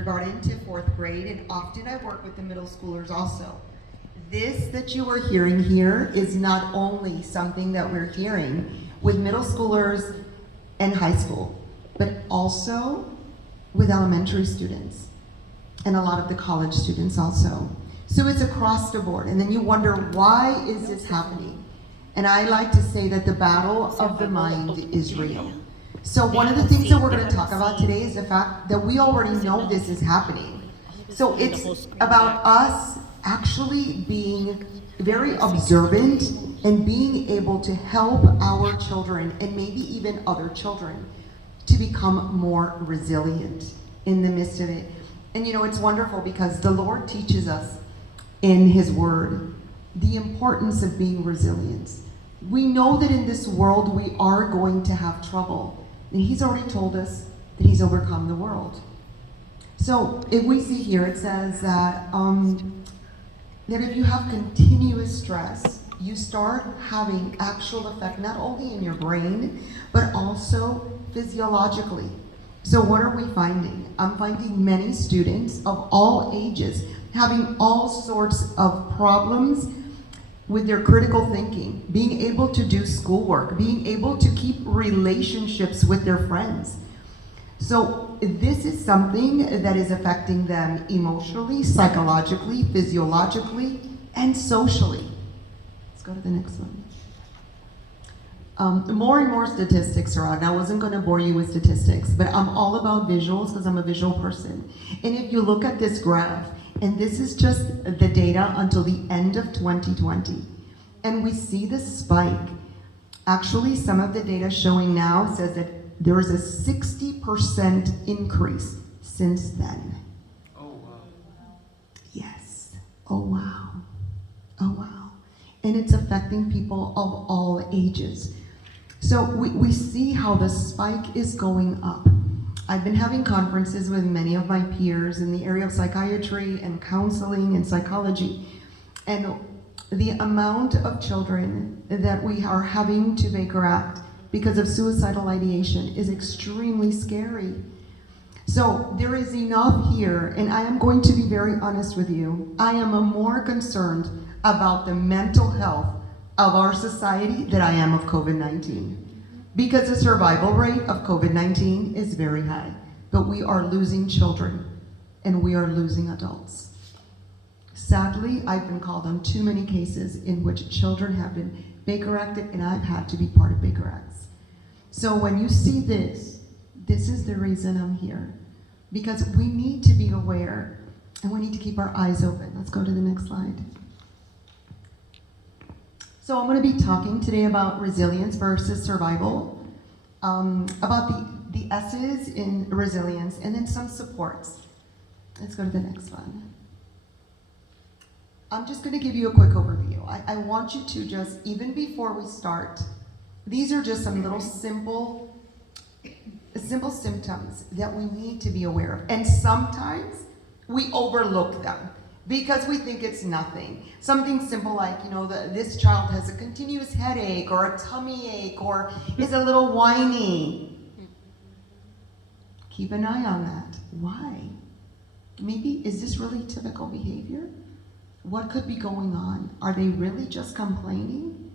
kindergarten to 4th grade, and often I work with the middle schoolers also. This that you are hearing here is not only something that we're hearing with middle schoolers and high school, but also with elementary students and a lot of the college students also. So it's across the board. And then you wonder, why is this happening? And I like to say that the battle of the mind is real. So one of the things that we're going to talk about today is the fact that we already know this is happening. So it's about us actually being very observant and being able to help our children and maybe even other children to become more resilient in the midst of it. And you know, it's wonderful because the Lord teaches us in His Word the importance of being resilient. We know that in this world we are going to have trouble. And He's already told us that He's overcome the world. So if we see here, it says that if you have continuous stress, you start having actual effect not only in your brain, but also physiologically. So what are we finding? I'm finding many students of all ages having all sorts of problems with their critical thinking, being able to do schoolwork, being able to keep relationships with their friends. So this is something that is affecting them emotionally, psychologically, physiologically, and socially. Let's go to the next one. More and more statistics are out. I wasn't going to bore you with statistics, but I'm all about visuals because I'm a visual person. And if you look at this graph, and this is just the data until the end of 2020, and we see the spike. Actually, some of the data showing now says that there is a 60% increase since then. Oh, wow. Yes. Oh, wow. Oh, wow. And it's affecting people of all ages. So we see how the spike is going up. I've been having conferences with many of my peers in the area of psychiatry and counseling and psychology. And the amount of children that we are having to Baker Act because of suicidal ideation is extremely scary. So there is enough here, and I am going to be very honest with you. I am more concerned about the mental health of our society than I am of COVID-19. Because the survival rate of COVID-19 is very high, but we are losing children and we are losing adults. Sadly, I've been called on too many cases in which children have been Baker Acted, and I've had to be part of Baker Acts. So when you see this, this is the reason I'm here. Because we need to be aware and we need to keep our eyes open. Let's go to the next slide. So I'm going to be talking today about resilience versus survival, about the S's in resilience, and then some supports. Let's go to the next one. I'm just going to give you a quick overview. I want you to just, even before we start, these are just some little simple symptoms that we need to be aware of. And sometimes we overlook them because we think it's nothing. Something simple like, you know, this child has a continuous headache or a tummy ache or is a little whiny. Keep an eye on that. Why? Maybe, is this really typical behavior? What could be going on? Are they really just complaining?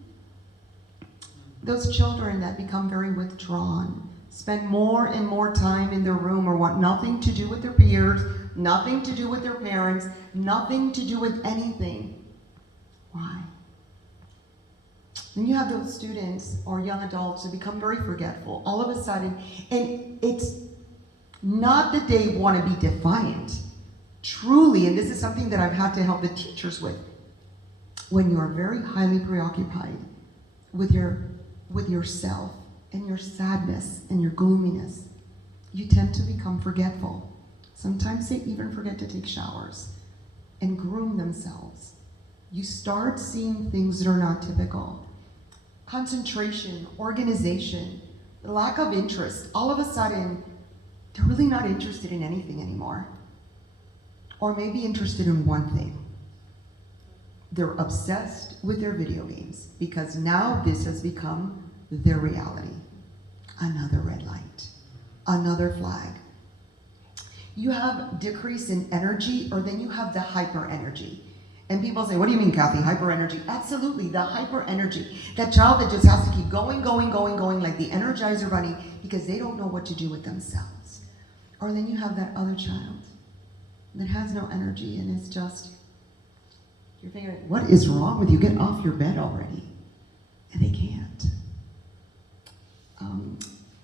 Those children that become very withdrawn, spend more and more time in their room or want nothing to do with their peers, nothing to do with their parents, nothing to do with anything. Why? Then you have those students or young adults who become very forgetful all of a sudden, and it's not that they want to be defiant. Truly, and this is something that I've had to help the teachers with, when you are very highly preoccupied with yourself and your sadness and your gloominess, you tend to become forgetful. Sometimes they even forget to take showers and groom themselves. You start seeing things that are not typical. Concentration, organization, the lack of interest. All of a sudden, they're really not interested in anything anymore. Or maybe interested in one thing. They're obsessed with their video games because now this has become their reality. Another red light, another flag. You have decrease in energy, or then you have the hyper energy. And people say, what do you mean, Kathy, hyper energy? Absolutely, the hyper energy. That child that just has to keep going, like the Energizer Bunny, because they don't know what to do with themselves. Or then you have that other child that has no energy and is just, you're thinking, what is wrong with you? Get off your bed already. And they can't.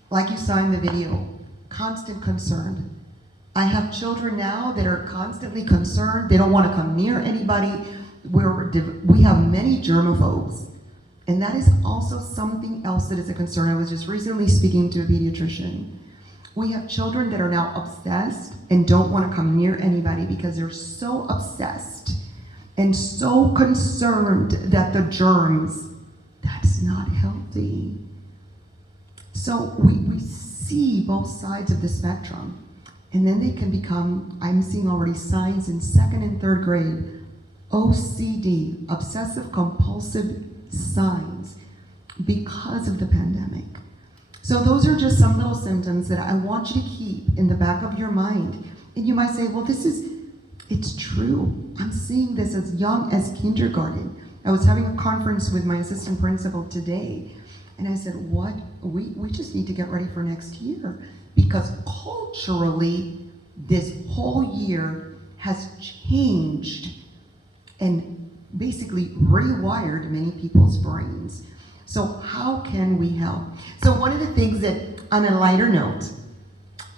Like you saw in the video, constant concern. I have children now that are constantly concerned. They don't want to come near anybody. We have many germaphobes. And that is also something else that is a concern. I was just recently speaking to a pediatrician. We have children that are now obsessed and don't want to come near anybody because they're so obsessed and so concerned that the germs, that's not healthy. So we see both sides of the spectrum. And then they can become, I'm seeing already signs in 2nd and 3rd grade, OCD, obsessive compulsive signs, because of the pandemic. So those are just some little symptoms that I want you to keep in the back of your mind. And you might say, well, it's true. I'm seeing this as young as kindergarten. I was having a conference with my assistant principal today, and I said, what? We just need to get ready for next year, because culturally, this whole year has changed and basically rewired many people's brains. So how can we help? So one of the things that, on a lighter note,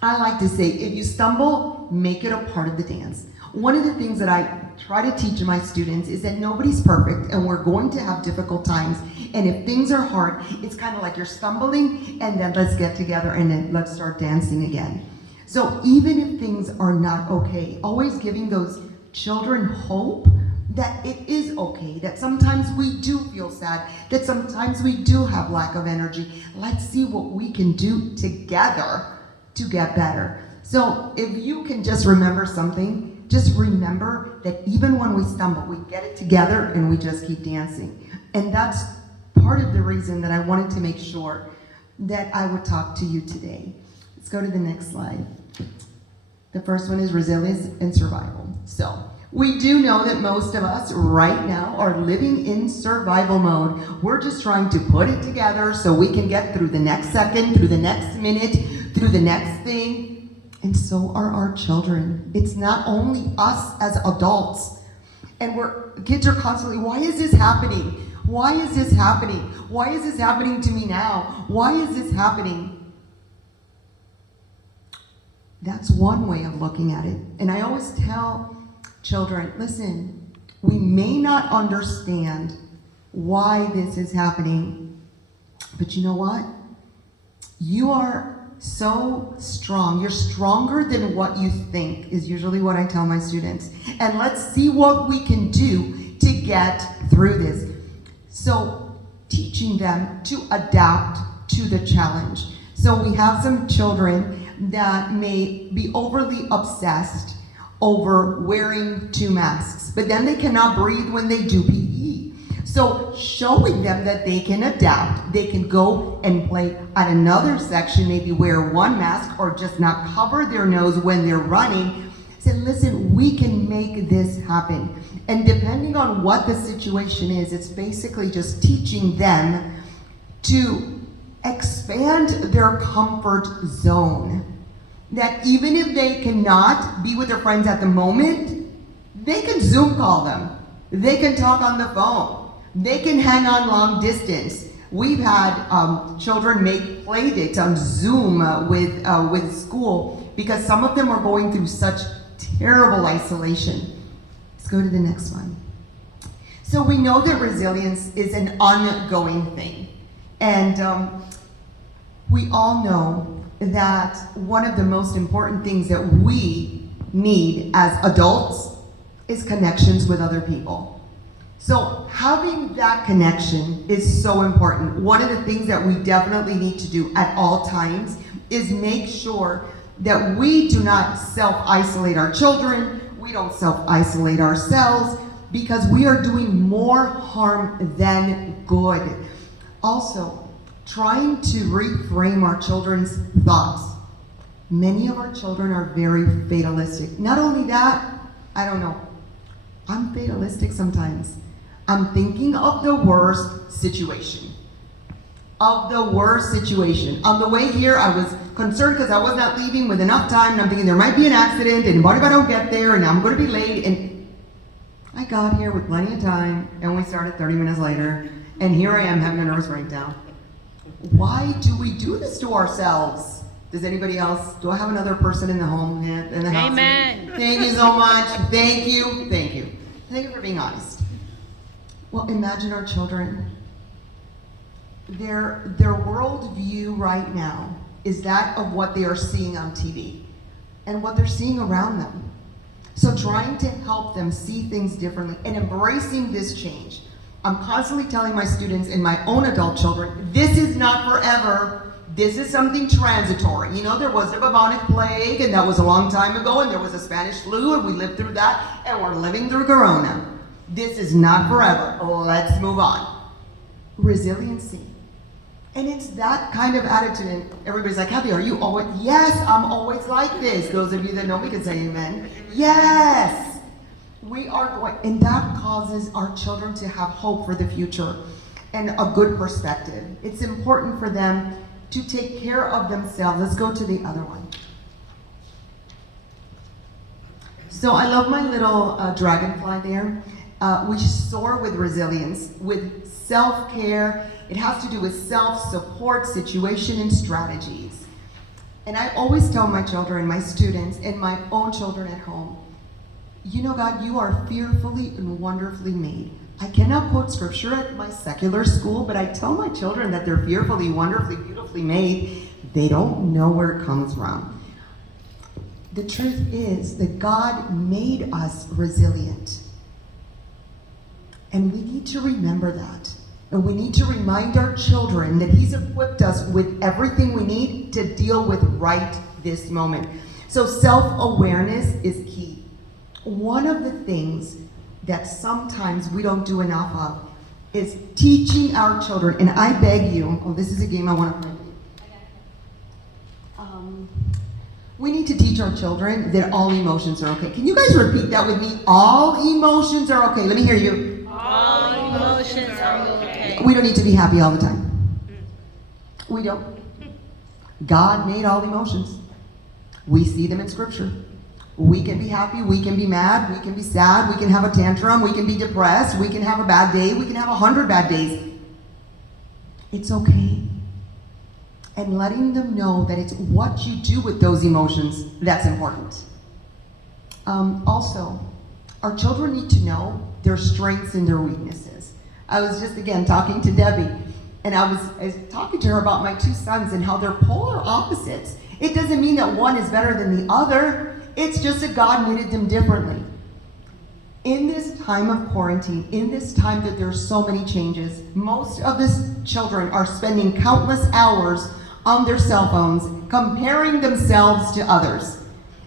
I like to say, if you stumble, make it a part of the dance. One of the things that I try to teach my students is that nobody's perfect, and we're going to have difficult times. And if things are hard, it's kind of like you're stumbling, and then let's get together and then let's start dancing again. So even if things are not okay, always giving those children hope that it is okay, that sometimes we do feel sad, that sometimes we do have lack of energy. Let's see what we can do together to get better. So if you can just remember something, just remember that even when we stumble, we get it together and we just keep dancing. And that's part of the reason that I wanted to make sure that I would talk to you today. Let's go to the next slide. The first one is resilience and survival. So we do know that most of us right now are living in survival mode. We're just trying to put it together so we can get through the next second, through the next minute, through the next thing. And so are our children. It's not only us as adults. And kids are constantly, why is this happening? Why is this happening? Why is this happening to me now? Why is this happening? That's one way of looking at it. And I always tell children, listen, we may not understand why this is happening, but you know what? You are so strong. You're stronger than what you think, is usually what I tell my students. And let's see what we can do to get through this. So teaching them to adapt to the challenge. So we have some children that may be overly obsessed over wearing 2 masks, but then they cannot breathe when they do PE. So showing them that they can adapt, they can go and play at another section, maybe wear 1 mask or just not cover their nose when they're running. Say, listen, we can make this happen. And depending on what the situation is, it's basically just teaching them to expand their comfort zone. That even if they cannot be with their friends at the moment, they can Zoom call them. They can talk on the phone. They can hang on long distance. We've had children make play dates on Zoom with school because some of them are going through such terrible isolation. Let's go to the next one. So we know that resilience is an ongoing thing. And we all know that one of the most important things that we need as adults is connections with other people. So having that connection is so important. One of the things that we definitely need to do at all times is make sure that we do not self-isolate our children, we don't self-isolate ourselves, because we are doing more harm than good. Also, trying to reframe our children's thoughts. Many of our children are very fatalistic. Not only that, I don't know, I'm fatalistic sometimes. I'm thinking of the worst situation. On the way here, I was concerned because I was not leaving with enough time, and I'm thinking there might be an accident, and what if I don't get there, and I'm going to be late, and I got here with plenty of time, and we started 30 minutes later, and here I am having a nervous breakdown. Why do we do this to ourselves? Does anybody else? Do I have another person in the home, in the house? Amen. Thank you so much. Thank you. Thank you. Thank you for being honest. Well, imagine our children. Their worldview right now is that of what they are seeing on TV and what they're seeing around them. So trying to help them see things differently and embracing this change. I'm constantly telling my students and my own adult children, this is not forever. This is something transitory. You know, there was the bubonic plague, and that was a long time ago, and there was a Spanish flu, and we lived through that, and we're living through Corona. This is not forever. Let's move on. Resiliency. And it's that kind of attitude, and everybody's like, Kathy, are you always? Yes, I'm always like this. Those of you that know me can say amen. Yes, we are going, and that causes our children to have hope for the future and a good perspective. It's important for them to take care of themselves. Let's go to the other one. So I love my little dragonfly there. We soar with resilience, with self-care. It has to do with self-support, situation, and strategies. And I always tell my children, my students, and my own children at home, you know, God, you are fearfully and wonderfully made. I cannot quote scripture at my secular school, but I tell my children that they're fearfully, wonderfully, beautifully made. They don't know where it comes from. The truth is that God made us resilient. And we need to remember that. And we need to remind our children that He's equipped us with everything we need to deal with right this moment. So self-awareness is key. One of the things that sometimes we don't do enough of is teaching our children, and I beg you, this is a game I want to play. We need to teach our children that all emotions are okay. Can you guys repeat that with me? All emotions are okay. Let me hear you. All emotions are okay. We don't need to be happy all the time. We don't. God made all emotions. We see them in Scripture. We can be happy, we can be mad, we can be sad, we can have a tantrum, we can be depressed, we can have a bad day, we can have 100 bad days. It's okay. And letting them know that it's what you do with those emotions that's important. Also, our children need to know their strengths and their weaknesses. I was just, again, talking to Debbie, and I was talking to her about my two sons and how they're polar opposites. It doesn't mean that one is better than the other. It's just that God knitted them differently. In this time of quarantine, in this time that there's so many changes, most of these children are spending countless hours on their cell phones comparing themselves to others.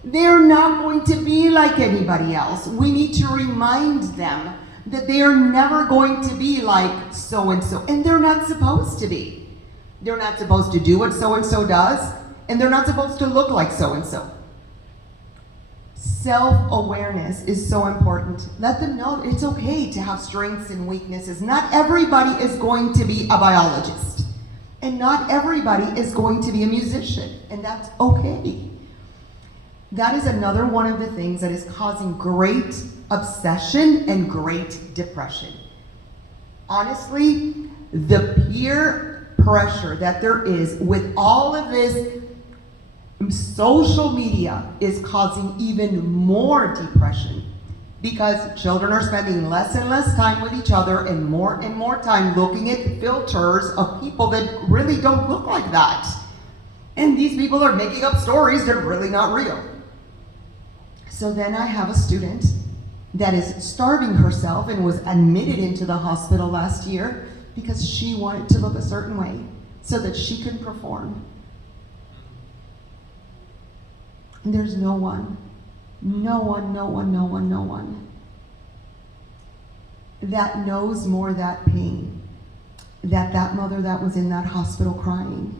They're not going to be like anybody else. We need to remind them that they are never going to be like so-and-so, and they're not supposed to be. They're not supposed to do what so-and-so does, and they're not supposed to look like so-and-so. Self-awareness is so important. Let them know it's okay to have strengths and weaknesses. Not everybody is going to be a biologist. And not everybody is going to be a musician. And that's okay. That is another one of the things that is causing great obsession and great depression. Honestly, the peer pressure that there is with all of this social media is causing even more depression because children are spending less and less time with each other and more time looking at filters of people that really don't look like that. And these people are making up stories that are really not real. So then I have a student that is starving herself and was admitted into the hospital last year because she wanted to look a certain way so that she could perform. And there's no one that knows more that pain, that mother that was in that hospital crying.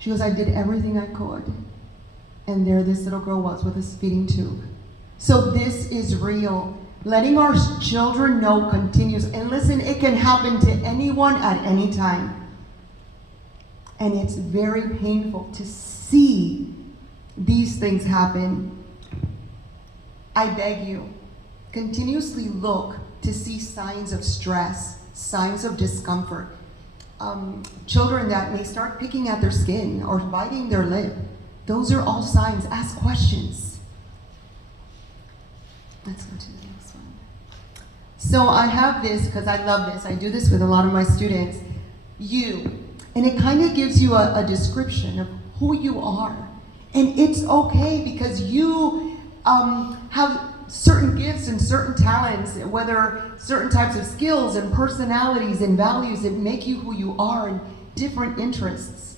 She goes, I did everything I could. And there this little girl was with a feeding tube. So this is real. Letting our children know continues. And listen, it can happen to anyone at any time. And it's very painful to see these things happen. I beg you, continuously look to see signs of stress, signs of discomfort. Children that may start picking at their skin or biting their lip. Those are all signs. Ask questions. Let's go to the next one. So I have this because I love this. I do this with a lot of my students. You. And it kind of gives you a description of who you are. And it's okay because you have certain gifts and certain talents, whether certain types of skills and personalities and values that make you who you are, and different interests.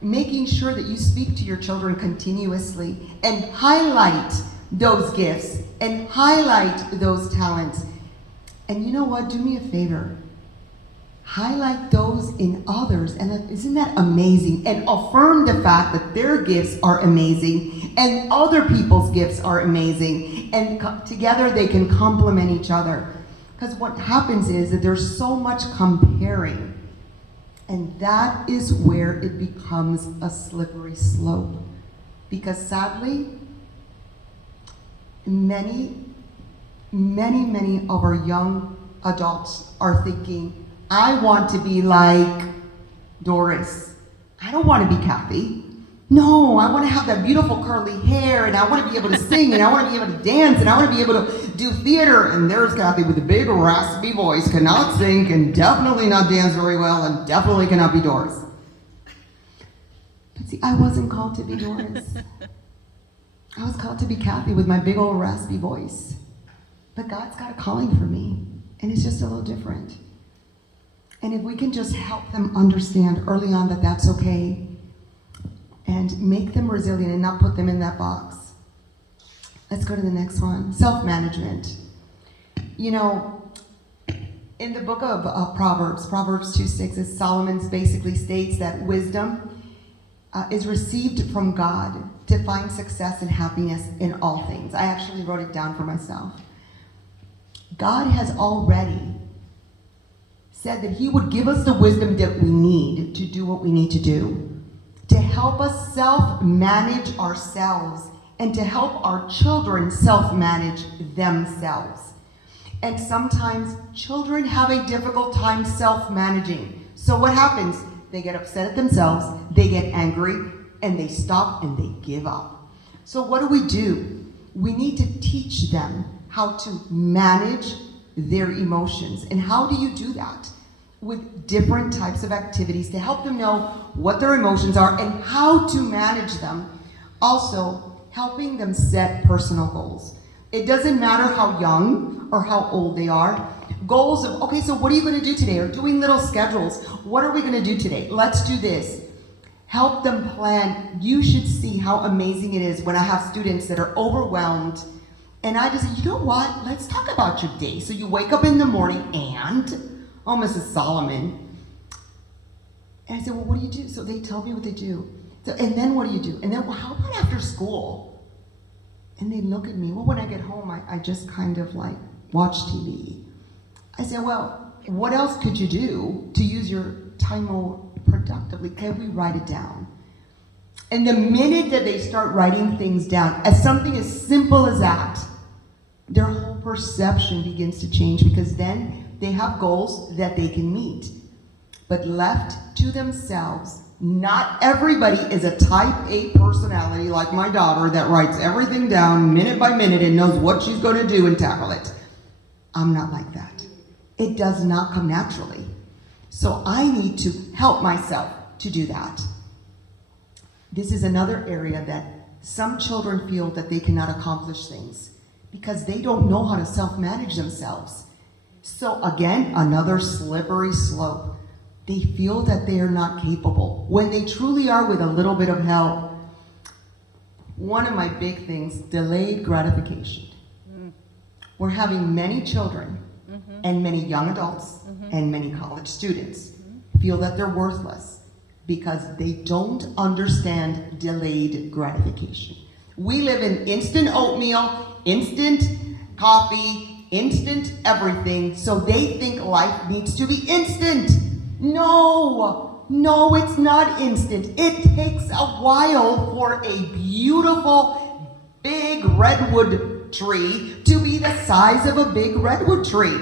Making sure that you speak to your children continuously and highlight those gifts and highlight those talents. And you know what? Do me a favor. Highlight those in others. And isn't that amazing? And affirm the fact that their gifts are amazing and other people's gifts are amazing. And together they can complement each other. Because what happens is that there's so much comparing. And that is where it becomes a slippery slope. Because sadly, many of our young adults are thinking, I want to be like Doris. I don't want to be Kathy. No, I want to have that beautiful curly hair, and I want to be able to sing, and I want to be able to dance, and I want to be able to do theater. And there's Kathy with a big raspy voice, cannot sing, can definitely not dance very well, and definitely cannot be Doris. But see, I wasn't called to be Doris. I was called to be Kathy with my big old raspy voice. But God's got a calling for me, and it's just a little different. And if we can just help them understand early on that that's okay, and make them resilient and not put them in that box. Let's go to the next one. Self-management. You know, in the book of Proverbs 2:6, Solomon basically states that wisdom is received from God to find success and happiness in all things. I actually wrote it down for myself. God has already said that he would give us the wisdom that we need to do what we need to do, to help us self-manage ourselves, and to help our children self-manage themselves. And sometimes children have a difficult time self-managing. So what happens? They get upset at themselves, they get angry, and they stop and they give up. So what do? We need to teach them how to manage their emotions. And how do you do that? With different types of activities to help them know what their emotions are and how to manage them. Also, helping them set personal goals. It doesn't matter how young or how old they are. Goals of, okay, so what are you going to do today? Or doing little schedules. What are we going to do today? Let's do this. Help them plan. You should see how amazing it is when I have students that are overwhelmed. And I just say, you know what? Let's talk about your day. So you wake up in the morning and, oh, Mrs. Salomon. And I said, well, what do you do? So they tell me what they do. So, and then what do you do? And then, well, how about after school? And they look at me. Well, when I get home, I just kind of like watch TV. I said, well, what else could you do to use your time more productively? Can we write it down? And the minute that they start writing things down, as something as simple as that, their whole perception begins to change, because then they have goals that they can meet. But left to themselves, not everybody is a type A personality like my daughter that writes everything down minute by minute and knows what she's going to do and tackle it. I'm not like that. It does not come naturally. So I need to help myself to do that. This is another area that some children feel that they cannot accomplish things because they don't know how to self-manage themselves. So again, another slippery slope. They feel that they are not capable when they truly are with a little bit of help. One of my big things, delayed gratification. We're having many children and many young adults and many college students feel that they're worthless because they don't understand delayed gratification. We live in instant oatmeal, instant coffee, instant everything, so they think life needs to be instant. No, it's not instant. It takes a while for a beautiful, big redwood tree to be the size of a big redwood tree.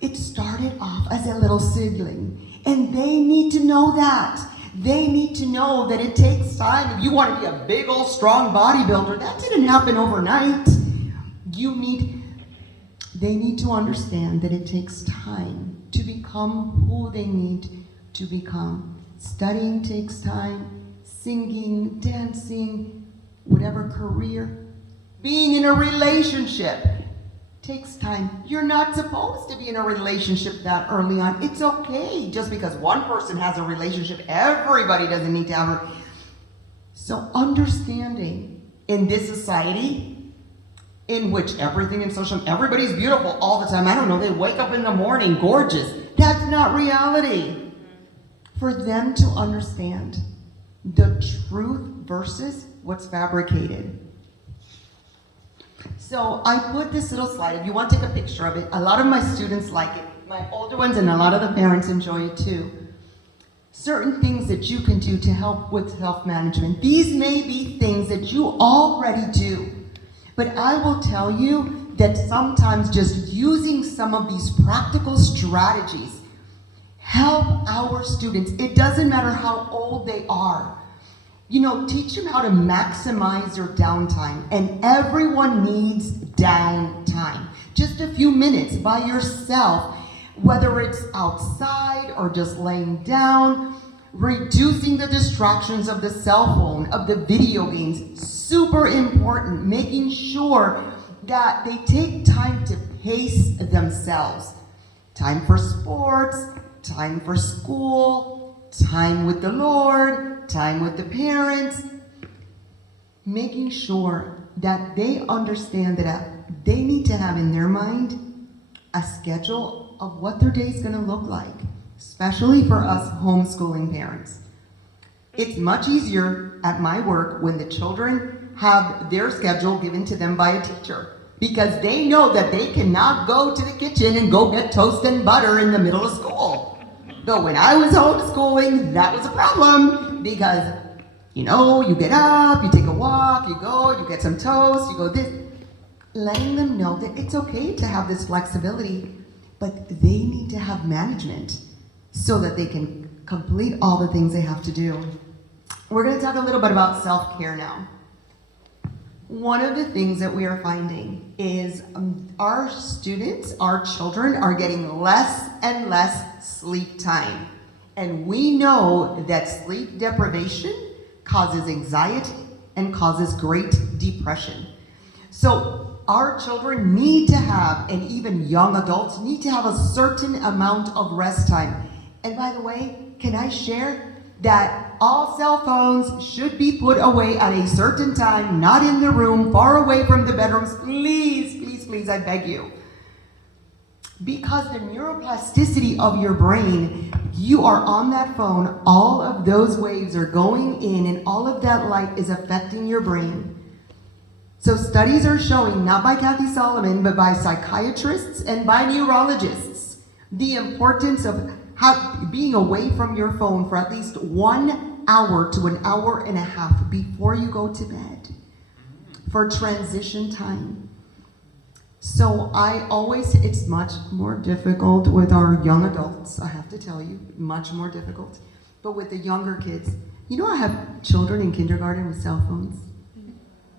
It started off as a little seedling, and they need to know that. They need to know that it takes time. If you want to be a big old strong bodybuilder, that didn't happen overnight. They need to understand that it takes time to become who they need to become. Studying takes time, singing, dancing, whatever career. Being in a relationship takes time. You're not supposed to be in a relationship that early on. It's okay. Just because one person has a relationship, everybody doesn't need to have a... So understanding in this society, in which everything in everybody's beautiful all the time. I don't know, they wake up in the morning gorgeous. That's not reality. For them to understand the truth versus what's fabricated. So I put this little slide. If you want to take a picture of it, a lot of my students like it. My older ones and a lot of the parents enjoy it too. Certain things that you can do to help with self-management. These may be things that you already do. But I will tell you that sometimes just using some of these practical strategies help our students. It doesn't matter how old they are. Teach them how to maximize their downtime. And everyone needs downtime. Just a few minutes by yourself, whether it's outside or just laying down, reducing the distractions of the cell phone, of the video games. Super important. Making sure that they take time to pace themselves. Time for sports, time for school, time with the Lord, time with the parents. Making sure that they understand that they need to have in their mind a schedule of what their day is going to look like, especially for us homeschooling parents. It's much easier at my work when the children have their schedule given to them by a teacher, because they know that they cannot go to the kitchen and go get toast and butter in the middle of school. Though when I was homeschooling, that was a problem, because, you get up, you take a walk, you go, you get some toast, you go this. Letting them know that it's okay to have this flexibility, but they need to have management so that they can complete all the things they have to do. We're going to talk a little bit about self-care now. One of the things that we are finding is our students, our children, are getting less and less sleep time. And we know that sleep deprivation causes anxiety and causes great depression. So our children need to have, and even young adults need to have, a certain amount of rest time. And by the way, can I share that all cell phones should be put away at a certain time, not in the room, far away from the bedrooms. Please, please, please, I beg you. Because the neuroplasticity of your brain, you are on that phone, all of those waves are going in, and all of that light is affecting your brain. So studies are showing, not by Kathy Salomon, but by psychiatrists and by neurologists, the importance of being away from your phone for at least 1 hour to an hour and a half before you go to bed for transition time. So it's much more difficult with our young adults, I have to tell you, much more difficult. But with the younger kids, I have children in kindergarten with cell phones.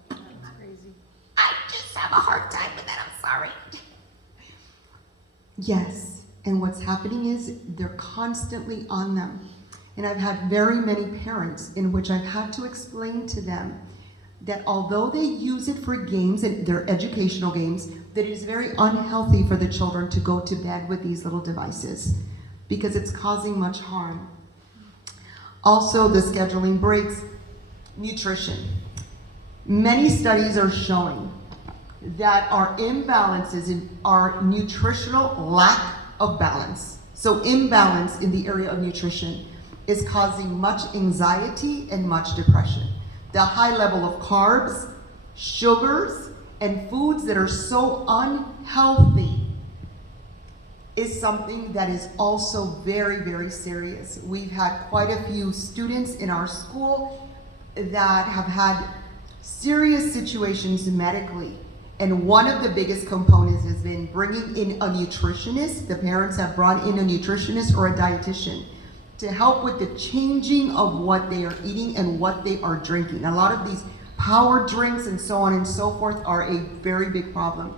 That's crazy. I just have a hard time with that, I'm sorry. Yes. And what's happening is they're constantly on them. And I've had very many parents in which I've had to explain to them that although they use it for games, and they're educational games, that it is very unhealthy for the children to go to bed with these little devices because it's causing much harm. Also, the scheduling breaks. Nutrition. Many studies are showing that our imbalances in our nutritional lack of balance. So imbalance in the area of nutrition is causing much anxiety and much depression. The high level of carbs, sugars and foods that are so unhealthy is something that is also very, very serious. We've had quite a few students in our school that have had serious situations medically. And one of the biggest components has been bringing in a nutritionist. The parents have brought in a nutritionist or a dietitian to help with the changing of what they are eating and what they are drinking. A lot of these power drinks and so on and so forth are a very big problem.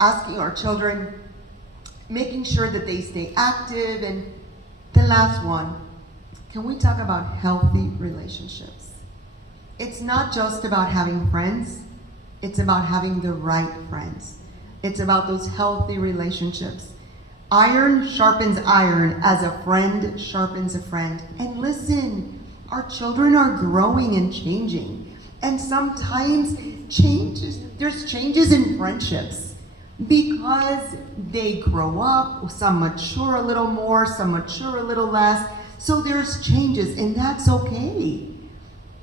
Asking our children, making sure that they stay active, and the last one, can we talk about healthy relationships? It's not just about having friends, it's about having the right friends. It's about those healthy relationships. Iron sharpens iron as a friend sharpens a friend. And listen, our children are growing and changing. And sometimes there's changes in friendships because they grow up, some mature a little more, some mature a little less. So there's changes, and that's okay.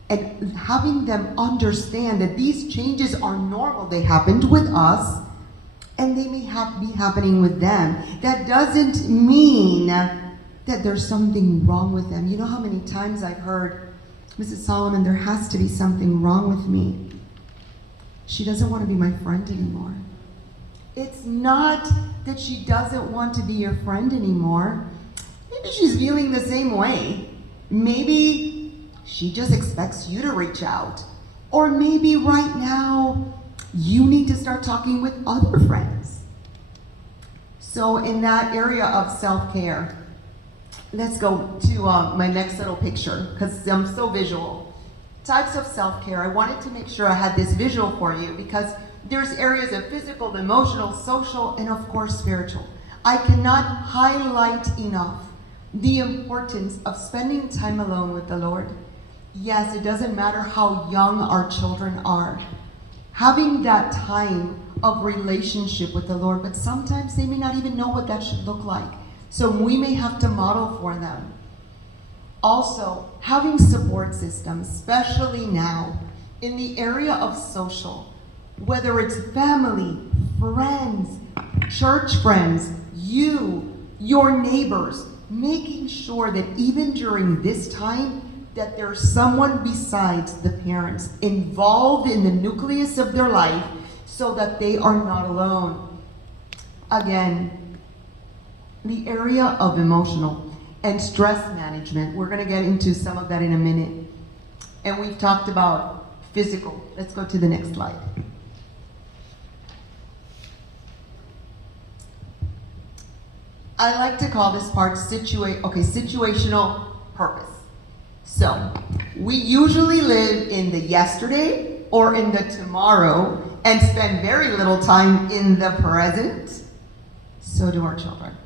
And having them understand that these changes are normal. They happened with us, and they may be happening with them. That doesn't mean that there's something wrong with them. You know how many times I've heard, Mrs. Salomon, there has to be something wrong with me. She doesn't want to be my friend anymore. It's not that she doesn't want to be your friend anymore. Maybe she's feeling the same way. Maybe she just expects you to reach out. Or maybe right now, you need to start talking with other friends. So in that area of self-care, let's go to my next little picture, because I'm so visual. Types of self-care. I wanted to make sure I had this visual for you, because there's areas of physical, emotional, social, and of course spiritual. I cannot highlight enough the importance of spending time alone with the Lord. Yes, it doesn't matter how young our children are. Having that time of relationship with the Lord, but sometimes they may not even know what that should look like. So we may have to model for them. Also, having support systems, especially now, in the area of social, whether it's family, friends, church friends, your neighbors, making sure that even during this time, that there's someone besides the parents involved in the nucleus of their life so that they are not alone. Again, the area of emotional and stress management, we're going to get into some of that in a minute. And we've talked about physical. Let's go to the next slide. I like to call this part situational purpose. So, we usually live in the yesterday or in the tomorrow and spend very little time in the present. So do our children.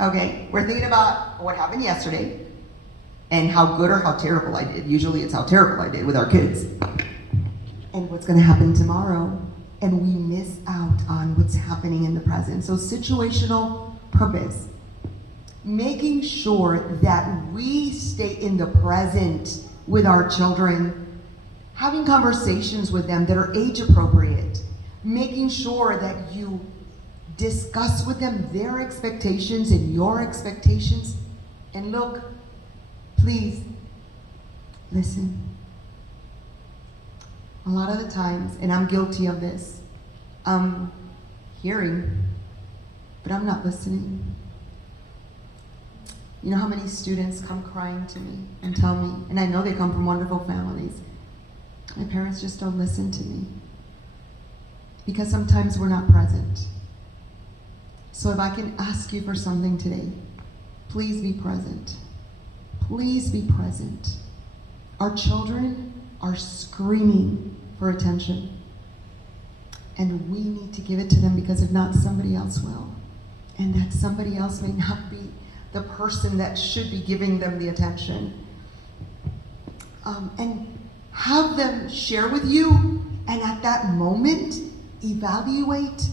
Okay, we're thinking about what happened yesterday and how good or how terrible I did. Usually it's how terrible I did with our kids. And what's going to happen tomorrow. And we miss out on what's happening in the present. So situational purpose. Making sure that we stay in the present with our children, having conversations with them that are age appropriate, making sure that you discuss with them their expectations and your expectations. And look, please, listen. A lot of the times, and I'm guilty of this, I'm hearing, but I'm not listening. You know how many students come crying to me and tell me, and I know they come from wonderful families, my parents just don't listen to me. Because sometimes we're not present. So if I can ask you for something today, please be present. Please be present. Our children are screaming for attention. And we need to give it to them, because if not, somebody else will. And that somebody else may not be the person that should be giving them the attention. And have them share with you, and at that moment, evaluate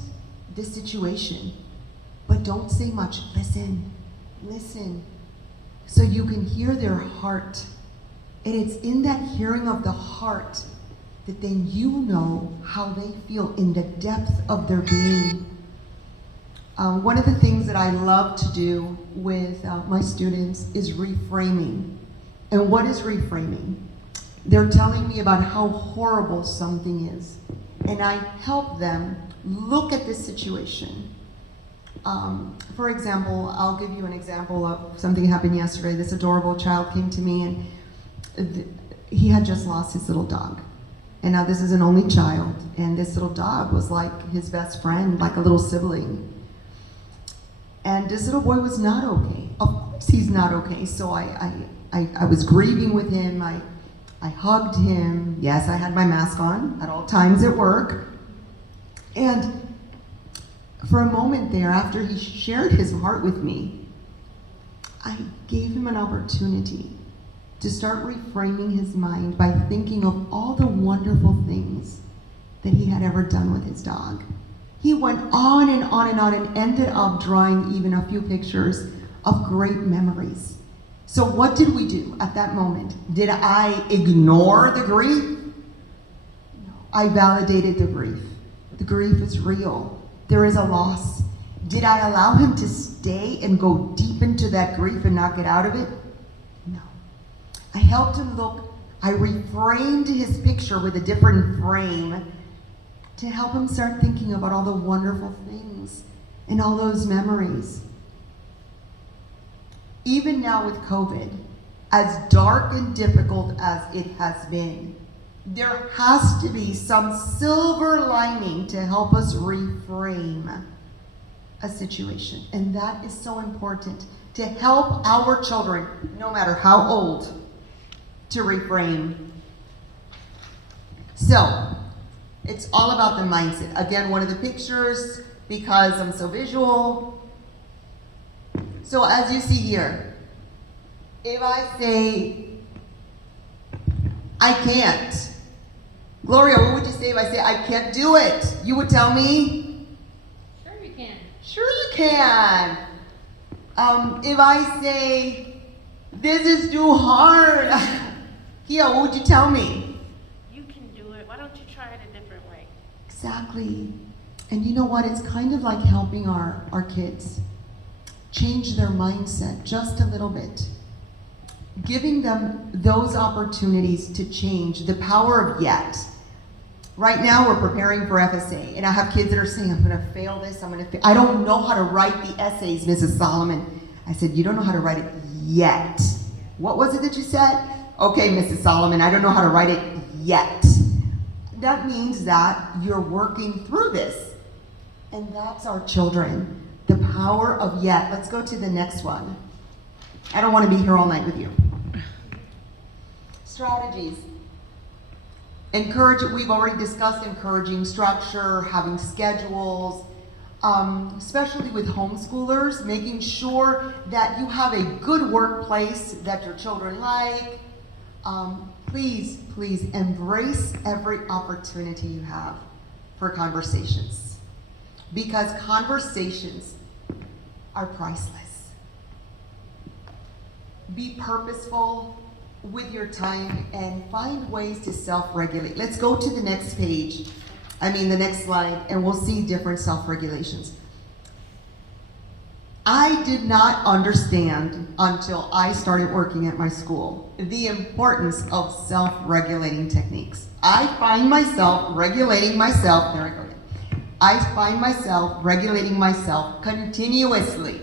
the situation. But don't say much. Listen, listen, so you can hear their heart. And it's in that hearing of the heart that then you know how they feel in the depth of their being. One of the things that I love to do with my students is reframing. And what is reframing? They're telling me about how horrible something is. And I help them look at this situation. For example, I'll give you an example of something that happened yesterday. This adorable child came to me and he had just lost his little dog. And now this is an only child, and this little dog was like his best friend, like a little sibling. And this little boy was not okay. Of course he's not okay. So I was grieving with him. I hugged him. Yes, I had my mask on at all times at work. And for a moment there, after he shared his heart with me, I gave him an opportunity to start reframing his mind by thinking of all the wonderful things that he had ever done with his dog. He went on and on and on and ended up drawing even a few pictures of great memories. So what did we do at that moment? Did I ignore the grief? No. I validated the grief. The grief is real. There is a loss. Did I allow him to stay and go deep into that grief and not get out of it? No. I helped him look. I reframed his picture with a different frame to help him start thinking about all the wonderful things and all those memories. Even now with COVID, as dark and difficult as it has been, there has to be some silver lining to help us reframe a situation. And that is so important, to help our children, no matter how old, to reframe. So, it's all about the mindset. Again, one of the pictures, because I'm so visual. So as you see here, if I say, I can't. Gloria, what would you say if I say, I can't do it? You would tell me? Sure you can. Sure you can. If I say, this is too hard. Kia, what would you tell me? You can do it. Why don't you try it a different way? Exactly. And you know what? It's kind of like helping our kids change their mindset just a little bit. Giving them those opportunities to change, the power of yet. Right now we're preparing for FSA, and I have kids that are saying, I'm gonna fail this, I don't know how to write the essays, Mrs. Salomon. I said, you don't know how to write it yet. What was it that you said? Okay, Mrs. Salomon, I don't know how to write it yet. That means that you're working through this. And that's our children. The power of yet. Let's go to the next one. I don't want to be here all night with you. Strategies. We've already discussed encouraging structure, having schedules, especially with homeschoolers, making sure that you have a good workplace that your children like. Please, please embrace every opportunity you have for conversations, because conversations are priceless. Be purposeful with your time and find ways to self-regulate. Let's go to the next page, the next slide, and we'll see different self-regulations. I did not understand until I started working at my school the importance of self-regulating techniques. I find myself regulating myself, there I go. I find myself regulating myself continuously.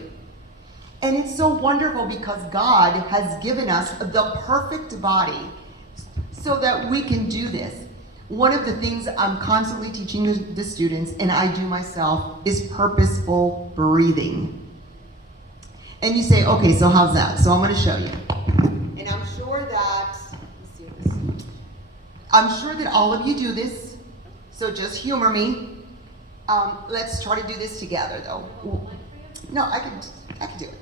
And it's so wonderful because God has given us the perfect body so that we can do this. One of the things I'm constantly teaching the students, and I do myself, is purposeful breathing. And you say, okay, so how's that? So I'm going to show you. And I'm sure that, I'm sure that all of you do this, so just humor me. Let's try to do this together, though. No, I can do it.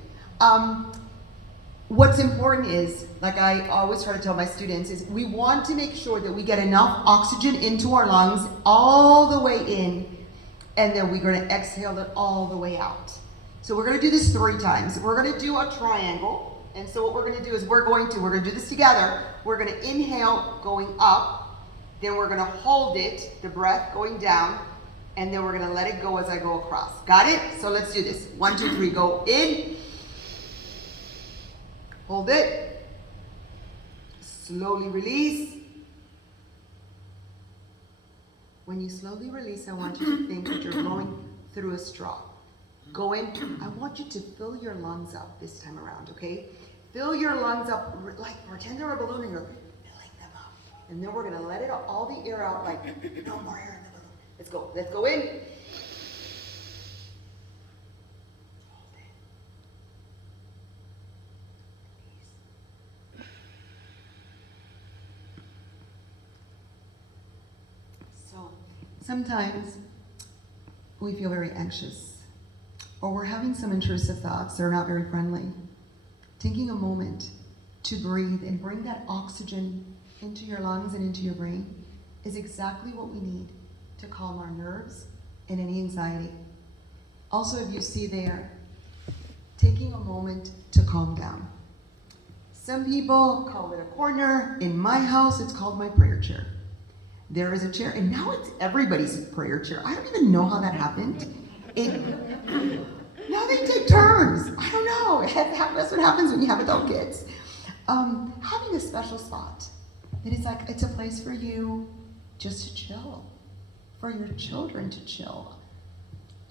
What's important is, like I always try to tell my students, is we want to make sure that we get enough oxygen into our lungs all the way in, and then we're going to exhale it all the way out. So we're going to do this 3 times. We're going to do a triangle, and so what we're going to do is we're going to do this together. We're going to inhale going up, Then we're gonna hold it, the breath going down, and then we're gonna let it go as I go across. Got it? So let's do this. 1, 2, 3, go in. Hold it. Slowly release. When you slowly release, I want you to think that you're blowing through a straw. Go in. I want you to fill your lungs up this time around, okay? Fill your lungs up, like pretend they're a balloon and you're filling them up. And then we're gonna let it all the air out like no more air in the balloon. Let's go. Let's go in. Hold it. So sometimes we feel very anxious, or we're having some intrusive thoughts that are not very friendly. Taking a moment to breathe and bring that oxygen into your lungs and into your brain is exactly what we need to calm our nerves and any anxiety. Also, if you see there, taking a moment to calm down. Some people call it a corner. In my house, it's called my prayer chair. There is a chair, and now it's everybody's prayer chair. I don't even know how that happened. Now they take turns. I don't know. That's what happens when you have adult kids. Having a special spot that is like, it's a place for you just to chill, for your children to chill.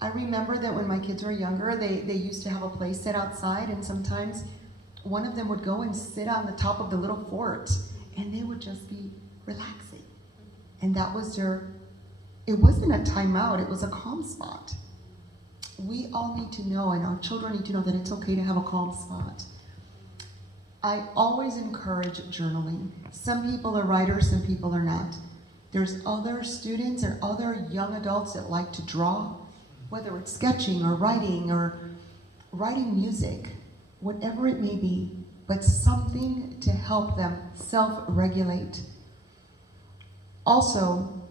I remember that when my kids were younger, they used to have a play set outside, and sometimes one of them would go and sit on the top of the little fort, and they would just be relaxing. And that was it wasn't a timeout, it was a calm spot. We all need to know, and our children need to know, that it's okay to have a calm spot. I always encourage journaling. Some people are writers, some people are not. There's other students or other young adults that like to draw, whether it's sketching or writing music, whatever it may be, but something to help them self-regulate. Also,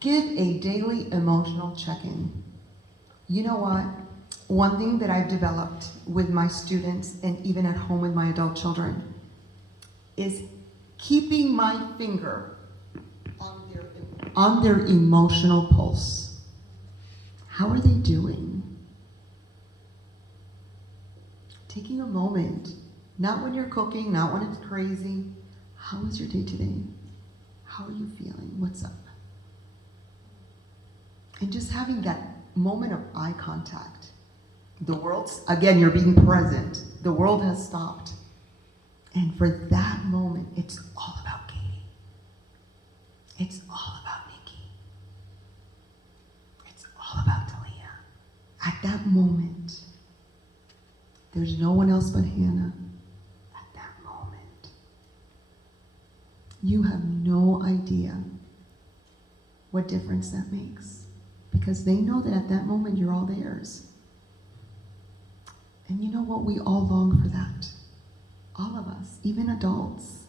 give a daily emotional check-in. You know what? One thing that I've developed with my students and even at home with my adult children is keeping my finger on their emotional pulse. How are they doing? Taking a moment, not when you're cooking, not when it's crazy. How was your day today? How are you feeling? What's up? And just having that moment of eye contact. The world's, again, you're being present. The world has stopped. And for that moment, it's all about Katie. It's all about Nikki. It's all about Talia. At that moment, there's no one else but Hannah. At that moment, you have no idea what difference that makes. Because they know that at that moment, you're all theirs. And you know what? We all long for that. All of us, even adults.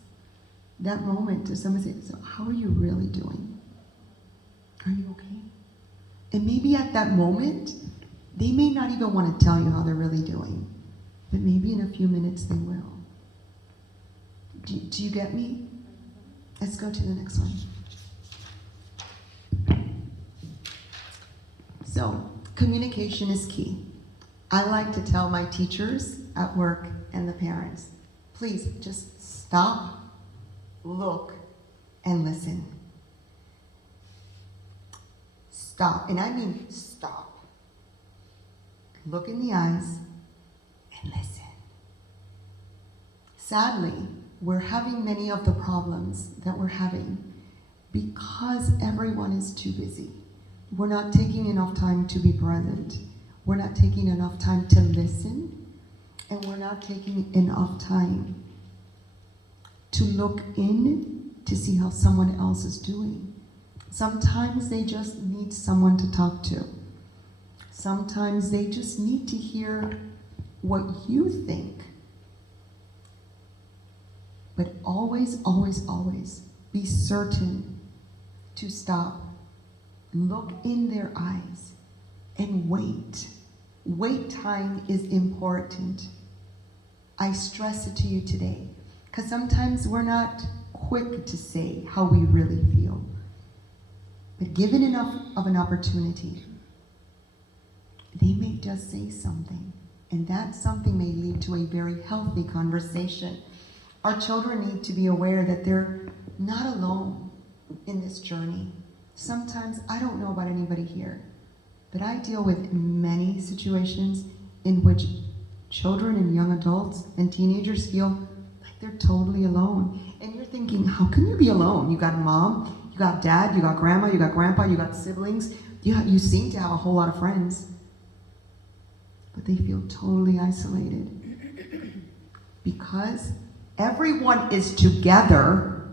That moment to someone say, so how are you really doing? Are you okay? And maybe at that moment, they may not even want to tell you how they're really doing. But maybe in a few minutes they will. Do you get me? Let's go to the next one. So, communication is key. I like to tell my teachers at work and the parents, please just stop, look, and listen. Stop, and I mean stop. Look in the eyes and listen. Sadly, we're having many of the problems that we're having because everyone is too busy. We're not taking enough time to be present. We're not taking enough time to listen, and we're not taking enough time to look in to see how someone else is doing. Sometimes they just need someone to talk to. Sometimes they just need to hear what you think. But always, always, always be certain to stop, look in their eyes, and wait. Wait time is important. I stress it to you today, because sometimes we're not quick to say how we really feel. But given enough of an opportunity, they may just say something, and that something may lead to a very healthy conversation. Our children need to be aware that they're not alone in this journey. Sometimes, I don't know about anybody here, but I deal with many situations in which children and young adults and teenagers feel like they're totally alone. And you're thinking, how can you be alone? You got mom, you got dad, you got grandma, you got grandpa, you got siblings. You seem to have a whole lot of friends. But they feel totally isolated. Because everyone is together,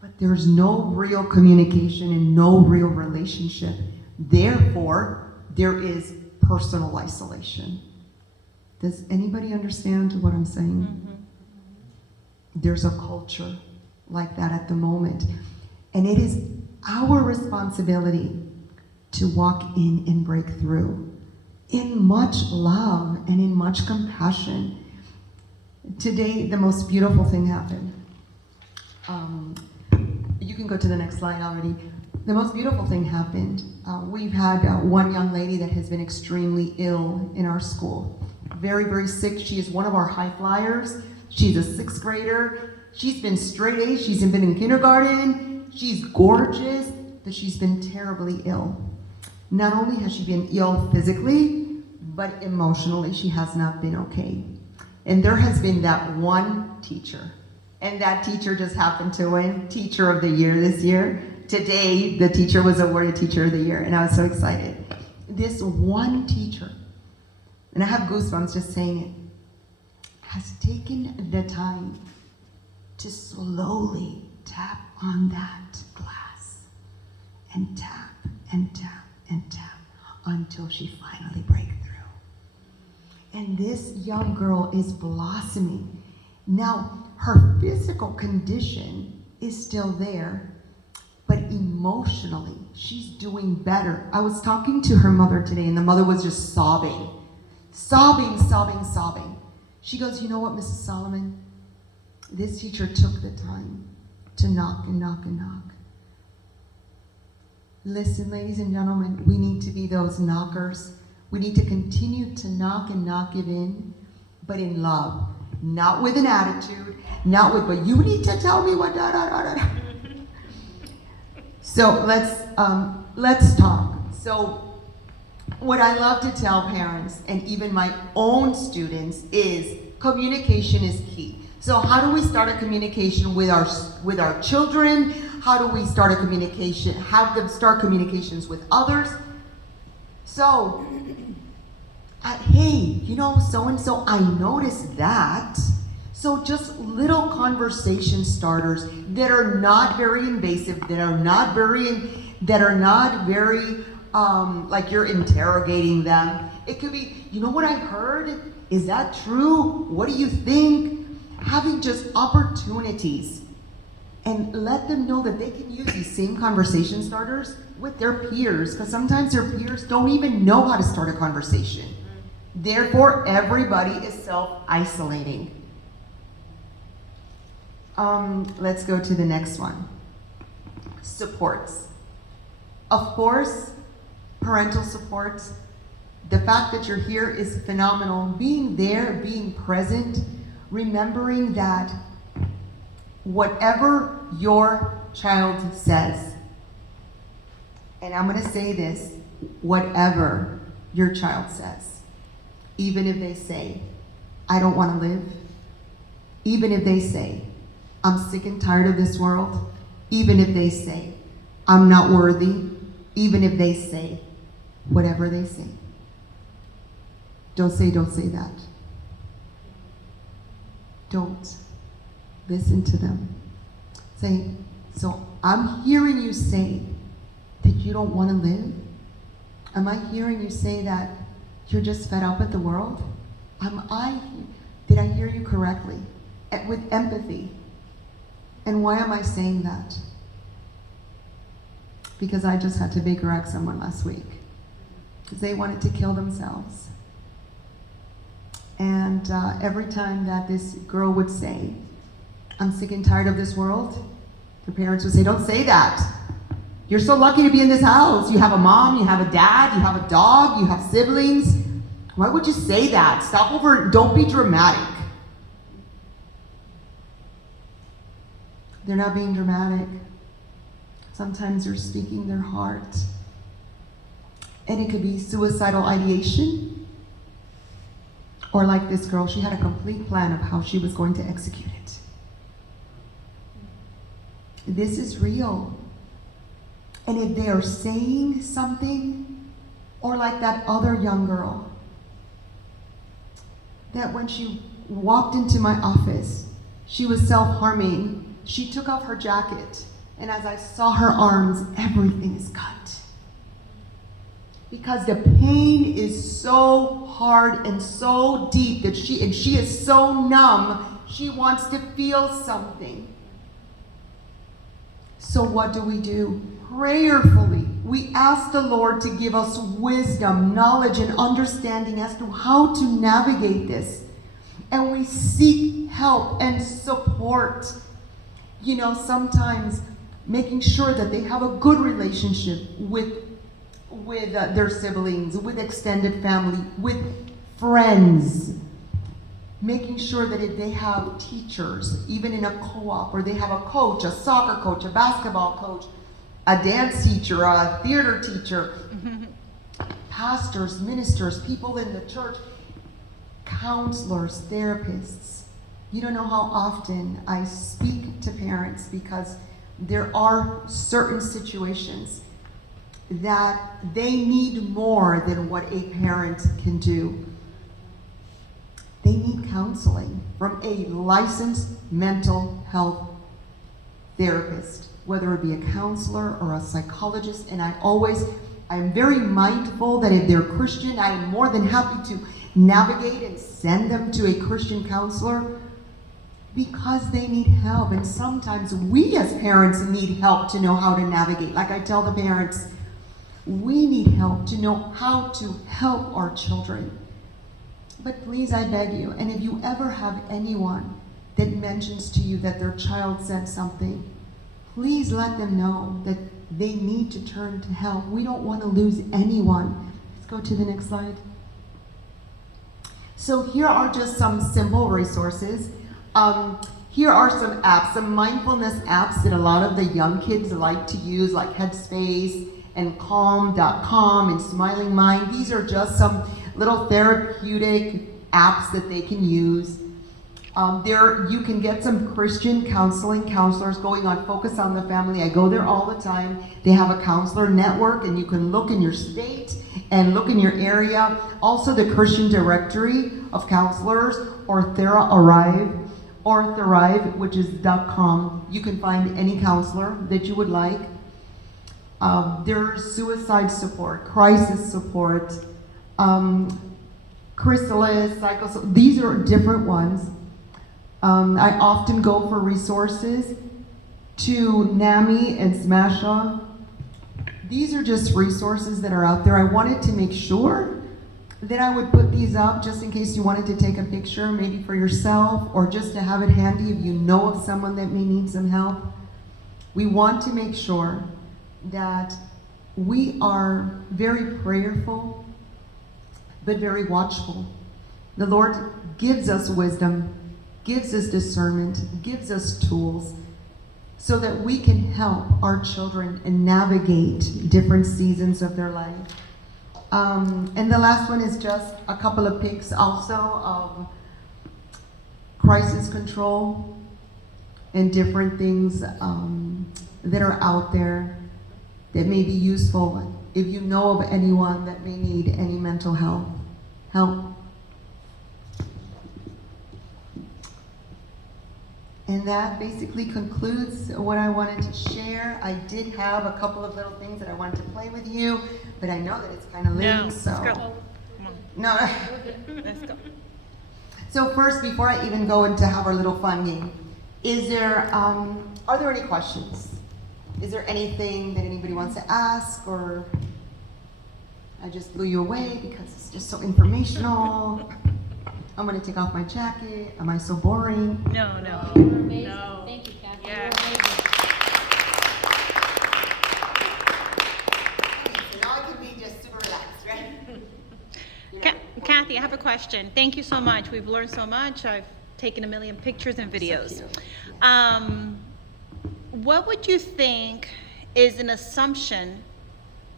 but there's no real communication and no real relationship. Therefore, there is personal isolation. Does anybody understand what I'm saying? Mm-hmm. There's a culture like that at the moment. And it is our responsibility to walk in and break through in much love and in much compassion. Today, the most beautiful thing happened. You can go to the next slide already. The most beautiful thing happened. We've had one young lady that has been extremely ill in our school. Very, very sick. She is one of our high flyers. She's a 6th grader. She's been straight A. She's been in kindergarten. She's gorgeous, but she's been terribly ill. Not only has she been ill physically, but emotionally, she has not been okay. And there has been that one teacher, and that teacher just happened to win Teacher of the Year this year. Today, the teacher was awarded Teacher of the Year, and I was so excited. This one teacher, and I have goosebumps just saying it, has taken the time to slowly tap on that glass and tap and tap and tap until she finally breaks through. And this young girl is blossoming. Now, her physical condition is still there, but emotionally, she's doing better. I was talking to her mother today, and the mother was just sobbing. Sobbing, sobbing, sobbing. She goes, you know what, Mrs. Solomon? This teacher took the time to knock and knock and knock. Listen, ladies and gentlemen, we need to be those knockers. We need to continue to knock and not give in, but in love. Not with an attitude, not with, but you need to tell me what, da, da, da, da. So let's talk. So what I love to tell parents and even my own students is communication is key. So how do we start a communication with our children? How do we start a communication, have them start communications with others? So, hey, you know, so-and-so, I noticed that. So just little conversation starters that are not very invasive, that are not very, like you're interrogating them. It could be, you know what I heard? Is that true? What do you think? Having just opportunities, and let them know that they can use these same conversation starters with their peers, because sometimes their peers don't even know how to start a conversation. Therefore, everybody is self-isolating. Let's go to the next one. Supports. Of course, parental supports. The fact that you're here is phenomenal. Being there, being present, remembering that whatever your child says, and I'm going to say this, whatever your child says, even if they say, I don't want to live, even if they say, I'm sick and tired of this world, even if they say, I'm not worthy, even if they say, whatever they say. Don't say that. Don't listen to them. Say, so I'm hearing you say that you don't want to live? Am I hearing you say that you're just fed up with the world? Did I hear you correctly? With empathy. And why am I saying that? Because I just had to big correct someone last week. Because they wanted to kill themselves. And every time that this girl would say, I'm sick and tired of this world. Their parents would say, don't say that. You're so lucky to be in this house. You have a mom, you have a dad, you have a dog, you have siblings. Why would you say that? Don't be dramatic. They're not being dramatic. Sometimes they're speaking their heart. And it could be suicidal ideation. Or like this girl, she had a complete plan of how she was going to execute it. This is real. And if they are saying something, or like that other young girl, that when she walked into my office, she was self-harming. She took off her jacket, and as I saw her arms, everything is cut. Because the pain is so hard and so deep that she is so numb, she wants to feel something. So what do? Prayerfully, we ask the Lord to give us wisdom, knowledge, and understanding as to how to navigate this. And we seek help and support. You know, sometimes making sure that they have a good relationship with their siblings, with extended family, with friends. Making sure that if they have teachers, even in a co-op, or they have a coach, a soccer coach, a basketball coach, a dance teacher, a theater teacher, pastors, ministers, people in the church, counselors, therapists. You don't know how often I speak to parents because there are certain situations that they need more than what a parent can do. They need counseling from a licensed mental health therapist, whether it be a counselor or a psychologist. And I'm very mindful that if they're Christian, I am more than happy to navigate and send them to a Christian counselor because they need help. And sometimes we as parents need help to know how to navigate. Like I tell the parents, we need help to know how to help our children. But please, I beg you, and if you ever have anyone that mentions to you that their child said something, please let them know that they need to turn to help. We don't want to lose anyone. Let's go to the next slide. So here are just some simple resources. Here are some apps, some mindfulness apps that a lot of the young kids like to use, like Headspace and Calm.com and Smiling Mind. These are just some little therapeutic apps that they can use. You can get some Christian counselors going on Focus on the Family. I go there all the time. They have a counselor network, and you can look in your state and look in your area. Also the Christian directory of counselors, or Thrive, which is .com. You can find any counselor that you would like. There's suicide support, crisis support, Chrysalis, these are different ones. I often go for resources to NAMI and SMASHA. These are just resources that are out there. I wanted to make sure that I would put these up just in case you wanted to take a picture, maybe for yourself, or just to have it handy if you know of someone that may need some help. We want to make sure that we are very prayerful, but very watchful. The Lord gives us wisdom, gives us discernment, gives us tools so that we can help our children and navigate different seasons of their life. And the last one is just a couple of pics also of crisis control and different things that are out there that may be useful if you know of anyone that may need any mental health help. And that basically concludes what I wanted to share. I did have a couple of little things that I wanted to play with you, but I know that it's kind of late, No, so. let's go. Come on. No. Let's go. So first, before I even go into have our little fun game, are there any questions? Is there anything that anybody wants to ask, or I just blew you away because it's just so informational? I'm gonna take off my jacket. Am I so boring? No, no. You were amazing. No. Thank you, Kathy. Yeah. You were amazing. Now I can be just super relaxed, right? Kathy, I have a question. Thank you so much. We've learned so much. I've taken a million pictures and videos. What would you think is an assumption?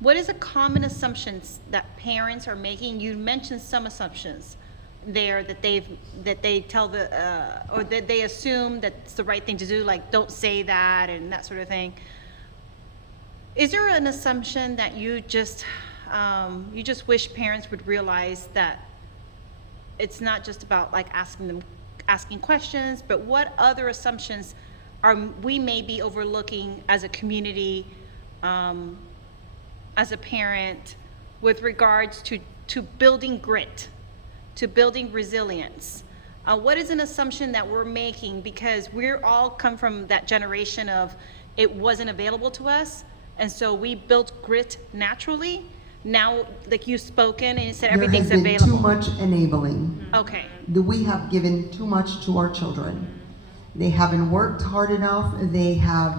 What is a common assumptions that parents are making? You mentioned some assumptions there that they tell or that they assume that's the right thing to do, like don't say that and that sort of thing. Is there an assumption that you just wish parents would realize that it's not just about like asking questions, but what other assumptions are we may be overlooking as a community, as a parent, with regards to building grit, to building resilience? What is an assumption that we're making because we're all come from that generation of it wasn't available to us, and so we built grit naturally. Now, like you've spoken and you said everything's there has been available. too much enabling. Okay. We have given too much to our children. They haven't worked hard enough. They have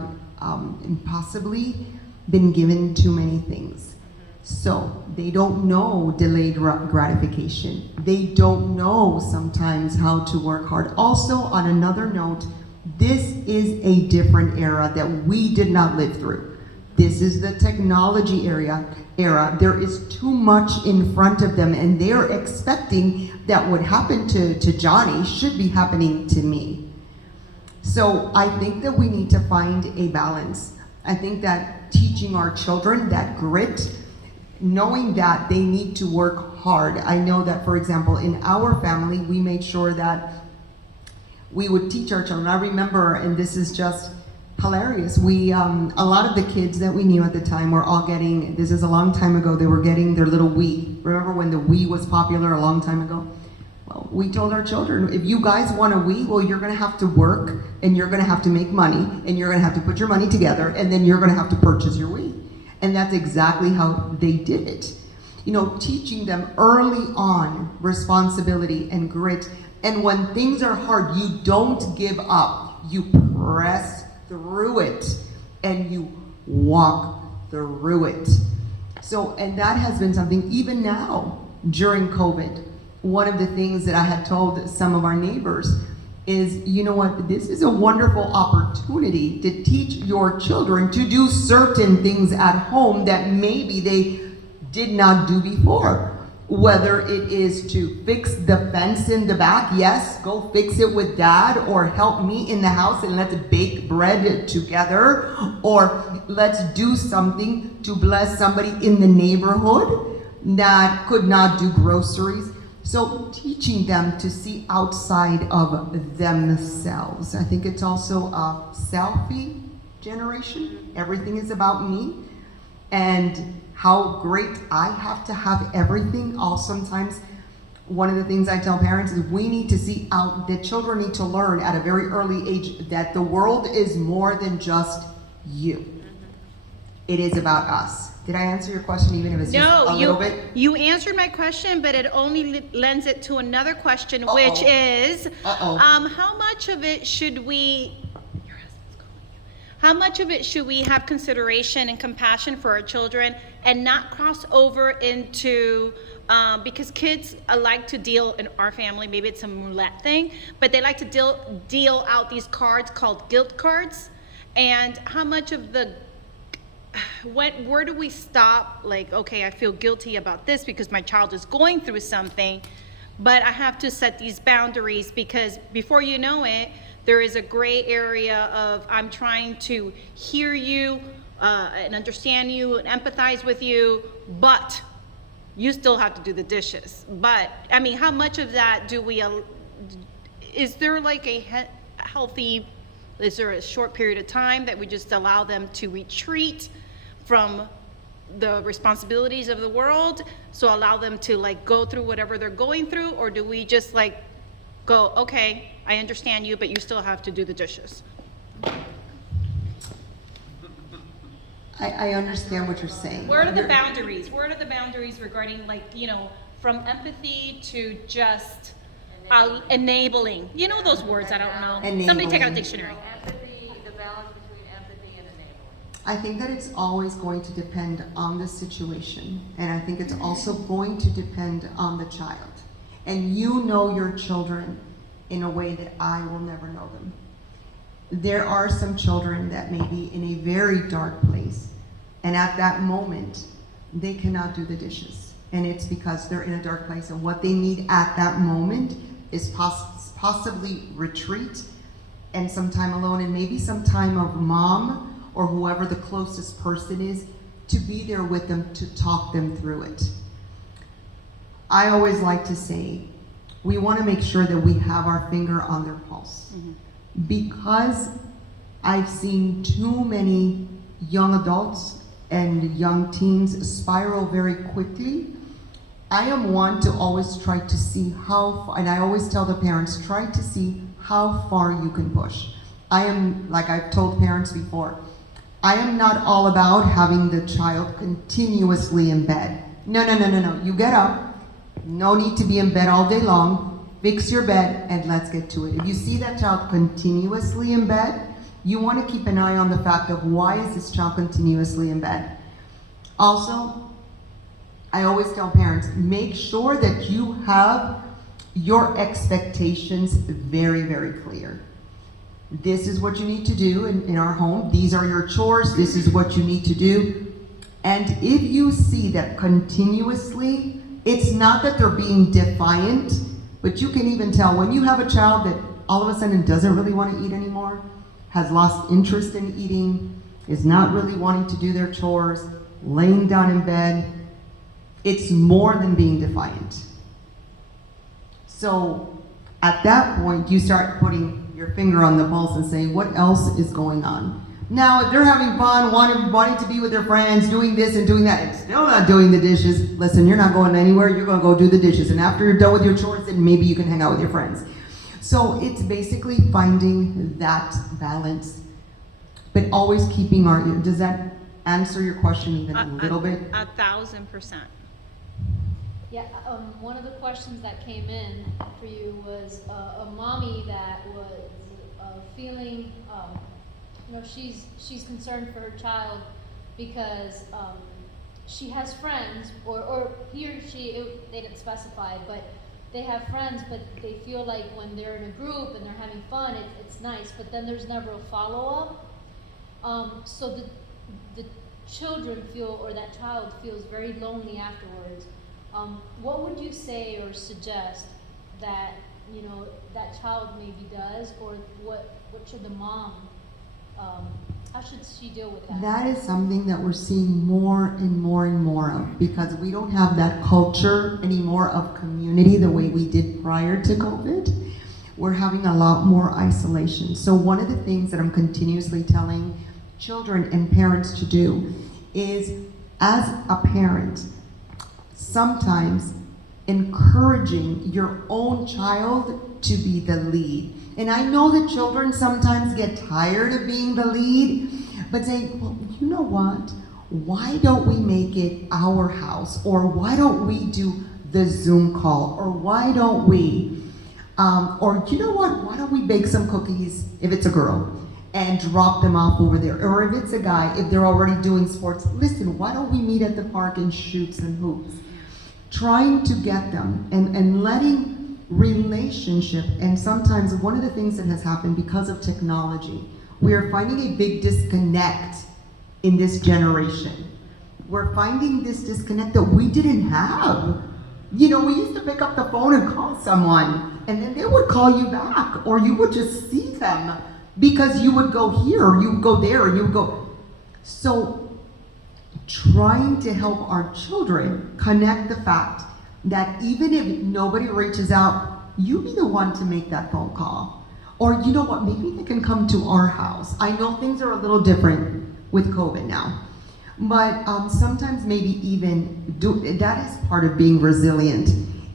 possibly been given too many things. So they don't know delayed gratification. They don't know sometimes how to work hard. Also, on another note, this is a different era that we did not live through. This is the technology era. There is too much in front of them, and they're expecting that what happened to Johnny should be happening to me. So I think that we need to find a balance. I think that teaching our children that grit, knowing that they need to work hard. I know that, for example, in our family, we made sure that we would teach our children. I remember, and this is just hilarious, we a lot of the kids that we knew at the time were all getting, this is a long time ago, they were getting their little Wii. Remember when the Wii was popular a long time ago? Well, we told our children, if you guys want a Wii, well, you're gonna have to work, and you're gonna have to make money, and you're gonna have to put your money together, and then you're gonna have to purchase your Wii. And that's exactly how they did it. You know, teaching them early on responsibility and grit. And when things are hard, you don't give up. You press through it and you walk through it. So, and that has been something even now during COVID. One of the things that I had told some of our neighbors is, you know what, this is a wonderful opportunity to teach your children to do certain things at home that maybe they did not do before. Whether it is to fix the fence in the back, yes, go fix it with dad, or help me in the house and let's bake bread together, or let's do something to bless somebody in the neighborhood that could not do groceries. So teaching them to see outside of themselves. I think it's also a selfie generation. Everything is about me and how great I have to have everything. All sometimes one of the things I tell parents is we need to see out, that children need to learn at a very early age that the world is more than just you. It is about us. Did I answer your question, even if it's just a little bit? You answered my question, but it only lends it to another question, which is, how much of it should we, your husband's calling you. How much of it should we have consideration and compassion for our children and not cross over into, because kids like to deal in our family, maybe it's a roulette thing, but they like to deal out these cards called guilt cards. And how much of the where do we stop? Like, okay, I feel guilty about this because my child is going through something, but I have to set these boundaries because before you know it, there is a gray area of I'm trying to hear you and understand you and empathize with you, but you still have to do the dishes. But I mean, how much of that do we, is there like a healthy, is there a short period of time that we just allow them to retreat from the responsibilities of the world, so allow them to like go through whatever they're going through, or do we just like go, okay, I understand you, but you still have to do the dishes? I understand what you're saying. Where are the boundaries? Where are the boundaries regarding like, you know, from empathy to just Enabling. You know those words, I don't know. Somebody take out a Enabling. dictionary. Empathy, the balance between empathy and enabling. I think that it's always going to depend on the situation, and I think it's also going to depend on the child. And you know your children in a way that I will never know them. There are some children that may be in a very dark place, and at that moment, they cannot do the dishes. And it's because they're in a dark place, and what they need at that moment is possibly retreat and some time alone, and maybe some time of mom or whoever the closest person is to be there with them to talk them through it. I always like to say, we want to make sure that we have our finger on their pulse. Because I've seen too many young adults and young teens spiral very quickly, I am one to always try to see and I always tell the parents, try to see how far you can push. I am, like I've told parents before, I am not all about having the child continuously in bed. No. You get up, no need to be in bed all day long, fix your bed, and let's get to it. If you see that child continuously in bed, you want to keep an eye on the fact of why is this child continuously in bed. Also, I always tell parents, make sure that you have your expectations very, very clear. This is what you need to do in our home. These are your chores. This is what you need to do. And if you see that continuously, it's not that they're being defiant, but you can even tell when you have a child that all of a sudden doesn't really want to eat anymore, has lost interest in eating, is not really wanting to do their chores, laying down in bed, it's more than being defiant. So at that point, you start putting your finger on the pulse and saying, what else is going on? Now, if they're having fun, wanting to be with their friends, doing this and doing that, and still not doing the dishes, listen, you're not going anywhere, you're gonna go do the dishes. And after you're done with your chores, then maybe you can hang out with your friends. So it's basically finding that balance, but always keeping does that answer your question even a little bit? 1,000%. Yeah, one of the questions that came in for you was a mommy that was feeling, she's concerned for her child because she has friends, or he or she, they didn't specify, but they have friends, but they feel like when they're in a group and they're having fun, it's nice, but then there's never a follow-up. So the children feel, or that child feels very lonely afterwards. What would you say or suggest that, that child maybe does, or what should the mom, how should she deal with that? That is something that we're seeing more and more and more of, because we don't have that culture anymore of community the way we did prior to COVID. We're having a lot more isolation. So one of the things that I'm continuously telling children and parents to do is, as a parent, sometimes encouraging your own child to be the lead. And I know that children sometimes get tired of being the lead, but saying, well, you know what? Why don't we make it our house? Or why don't we do the Zoom call? Or why don't we, or you know what? Why don't we bake some cookies if it's a girl and drop them off over there? Or if it's a guy, if they're already doing sports, listen, why don't we meet at the park and shoot some hoops? Trying to get them and letting relationship, and sometimes one of the things that has happened because of technology, we are finding a big disconnect in this generation. We're finding this disconnect that we didn't have. We used to pick up the phone and call someone, and then they would call you back, or you would just see them because you would go here, or you would go there, or you would go. So trying to help our children connect the fact that even if nobody reaches out, you be the one to make that phone call. Or you know what, maybe they can come to our house. I know things are a little different with COVID now, but sometimes maybe even that is part of being resilient.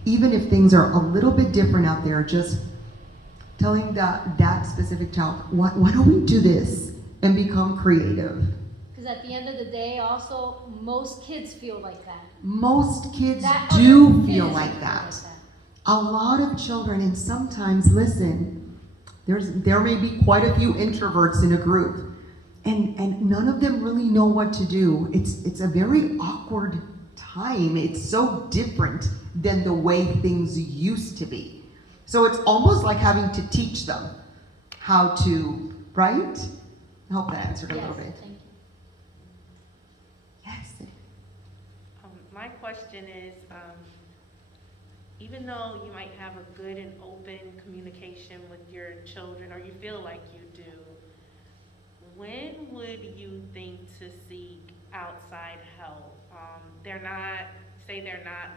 Even if things are a little bit different out there, just telling that specific child, why don't we do this and become creative? Because at the end of the day, also, most kids feel like that. Most kids That do other feel kids like that. A lot of children, and sometimes, listen, there may be quite a few introverts in a group, and none of them really know what to do. It's a very awkward time. It's so different than the way things used to be. So it's almost like having to teach them how to, right? I hope that answered a little bit. Thank you. Yes. My question is, even though you might have a good and open communication with your children, or you feel like you do, when would you think to seek outside help? They're not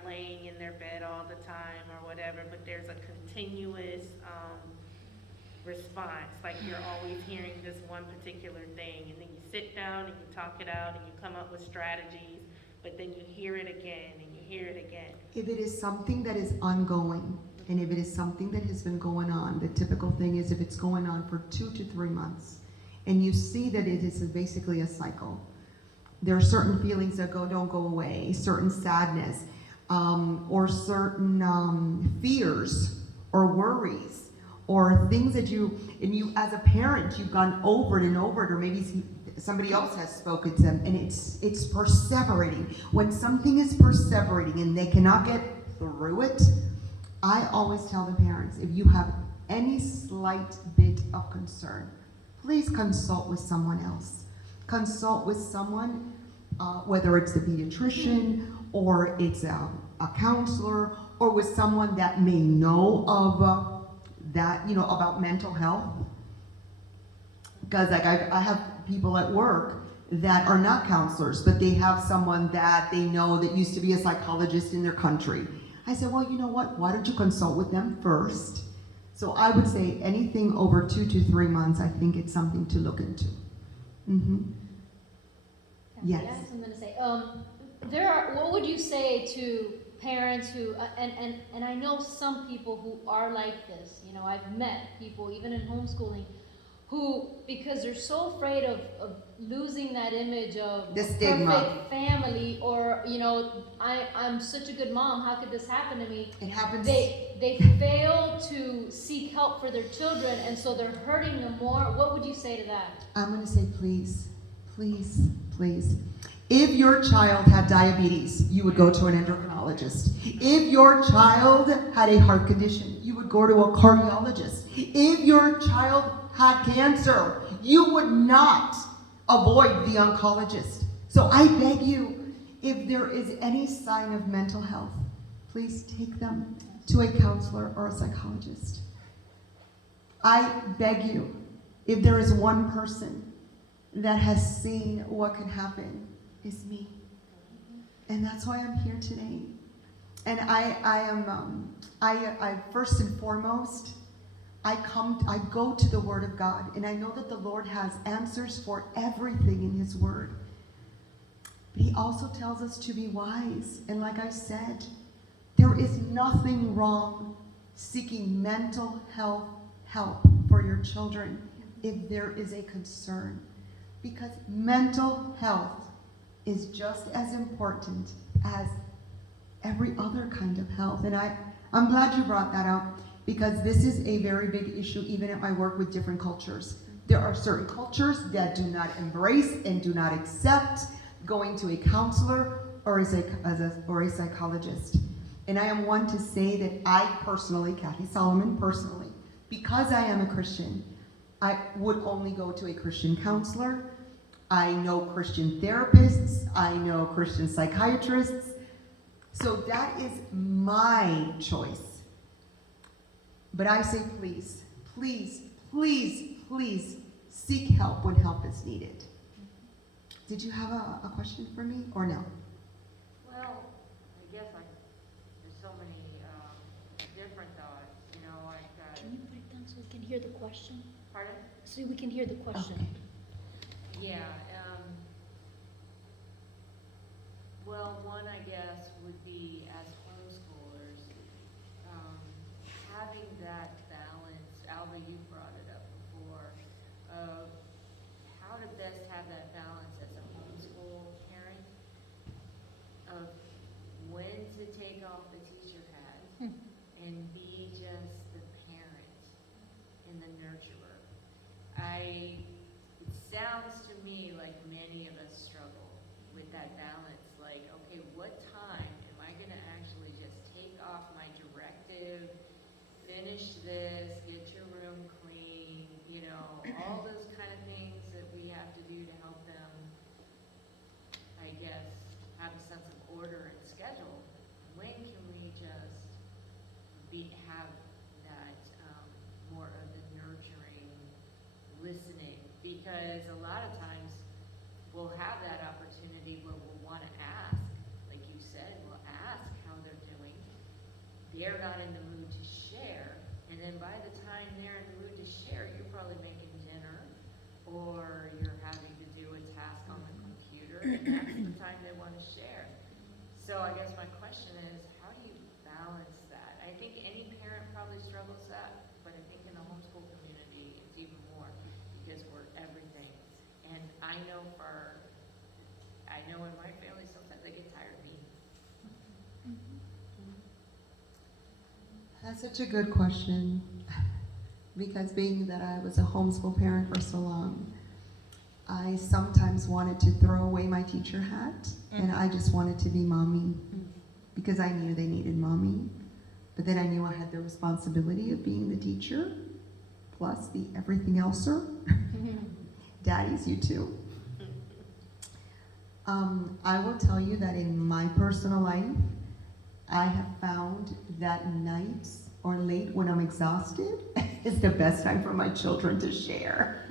laying in their bed all the time or whatever, but there's a continuous response, like you're always hearing this one particular thing, and then you sit down and you talk it out and you come up with strategies, but then you hear it again and you hear it again. If it is something that is ongoing, and if it is something that has been going on, the typical thing is if it's going on for 2 to 3 months, and you see that it is basically a cycle, there are certain feelings that don't go away, certain sadness, or certain fears or worries, or things that you as a parent, you've gone over it and over it, or maybe somebody else has spoken to them, and it's perseverating. When something is perseverating and they cannot get through it, I always tell the parents, if you have any slight bit of concern, please consult with someone else. Consult with someone, whether it's the pediatrician or it's a counselor, or with someone that may know of that, about mental health. Because like I have people at work that are not counselors, but they have someone that they know that used to be a psychologist in their country. I said, well, you know what? Why don't you consult with them first? So I would say anything over 2 to 3 months, I think it's something to look into. Mm-hmm. Yes. I have something to say. What would you say to parents who, and I know some people who are like this, I've met people, even in homeschooling, who, because they're so afraid of losing that image of the stigma, perfect family, or, I'm such a good mom, how could this happen to me? It happens. They fail to seek help for their children, and so they're hurting them more. What would you say to that? I'm going to say, please, please, please. If your child had diabetes, you would go to an endocrinologist. If your child had a heart condition, you would go to a cardiologist. If your child had cancer, you would not avoid the oncologist. So I beg you, if there is any sign of mental health, please take them to a counselor or a psychologist. I beg you, if there is one person that has seen what can happen, it's me. And that's why I'm here today. And I first and foremost, I go to the Word of God, and I know that the Lord has answers for everything in His Word. But He also tells us to be wise. And like I said, there is nothing wrong seeking mental health help for your children if there is a concern. Because mental health is just as important as every other kind of health. And I'm glad you brought that up, because this is a very big issue even at my work with different cultures. There are certain cultures that do not embrace and do not accept going to a counselor or a psychologist. And I am one to say that I personally, Kathy Salomon personally, because I am a Christian, I would only go to a Christian counselor. I know Christian therapists, I know Christian psychiatrists, so that is my choice. But I say please, please, please, please seek help when help is needed. Did you have a question for me, or no? Well, I guess there's so many different thoughts, Can you put it down so we can hear the question? Pardon? So we can hear the question. Okay. Yeah, well, one, I guess, would be as homeschoolers, having that balance. Alva, you brought it up before, of how to best have that balance as a homeschool parent, of when to take off the teacher hat and be just the parent and the nurturer. It sounds to me like many of us struggle with that balance. Like, okay, what time am I gonna actually just take off my directive, finish this, get your room clean, you know, all those kind of things that we have to do to help them, I guess, have a sense of order and schedule. When can we just have that more of the nurturing, listening? Because a lot of times we'll have that opportunity where we'll want to ask, like you said, we'll ask how they're doing. They're not in the mood to share, and then by the time they're in the mood to share, you're probably making dinner, or you're having to do a task on the computer, and that's the time they want to share. So I guess my question is, how do you balance that? I think any parent probably struggles that, but I think in the homeschool community, it's even more, because we're everything. And I know in my family, sometimes I get tired of me. That's such a good question, because being that I was a homeschool parent for so long, I sometimes wanted to throw away my teacher hat, and I just wanted to be mommy, because I knew they needed mommy. But then I knew I had the responsibility of being the teacher, plus the everything elseer. Daddies, you too. I will tell you that in my personal life, I have found that nights or late when I'm exhausted is the best time for my children to share.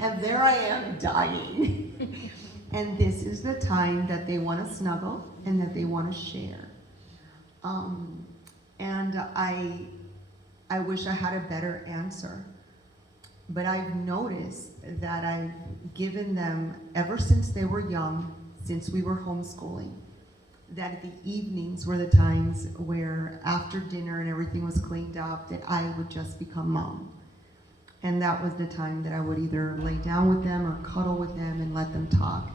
And there I am dying. And this is the time that they want to snuggle and that they want to share. And I wish I had a better answer. But I've noticed that I've given them, ever since they were young, since we were homeschooling, that the evenings were the times where after dinner and everything was cleaned up, that I would just become mom. And that was the time that I would either lay down with them or cuddle with them and let them talk.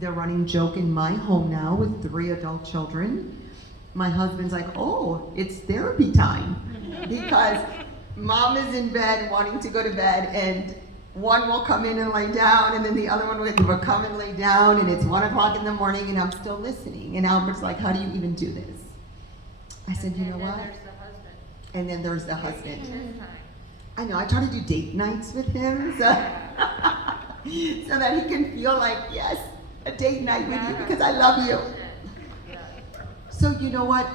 The running joke in my home now with 3 adult children, my husband's like, oh, it's therapy time. Because mom is in bed wanting to go to bed, and one will come in and lay down, and then the other one will come and lay down, and it's 1 o'clock in the morning, and I'm still listening. And Albert's like, how do you even do this? I said, you know what? There's the husband. And then there's the It's husband. his time. I know, I try to do date nights with him, so, so that he can feel like, yes, a date night with you because I love you. So you know what,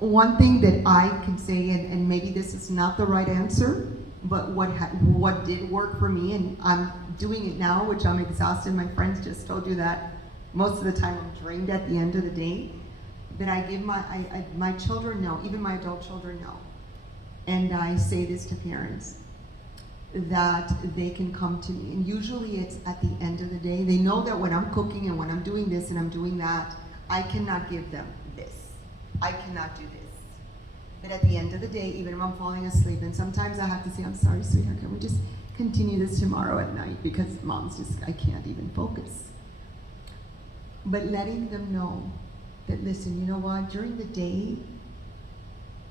one thing that I can say, and maybe this is not the right answer, but what did work for me, and I'm doing it now, which I'm exhausted. My friends just told you that most of the time I'm drained at the end of the day. But I give my children know, even my adult children know, and I say this to parents, that they can come to me. And usually it's at the end of the day. They know that when I'm cooking and when I'm doing this and I'm doing that, I cannot give them this. I cannot do this. But at the end of the day, even if I'm falling asleep, and sometimes I have to say, I'm sorry, sweetheart, can we just continue this tomorrow at night? Because mom's just, I can't even focus. But letting them know that, listen, you know what, during the day,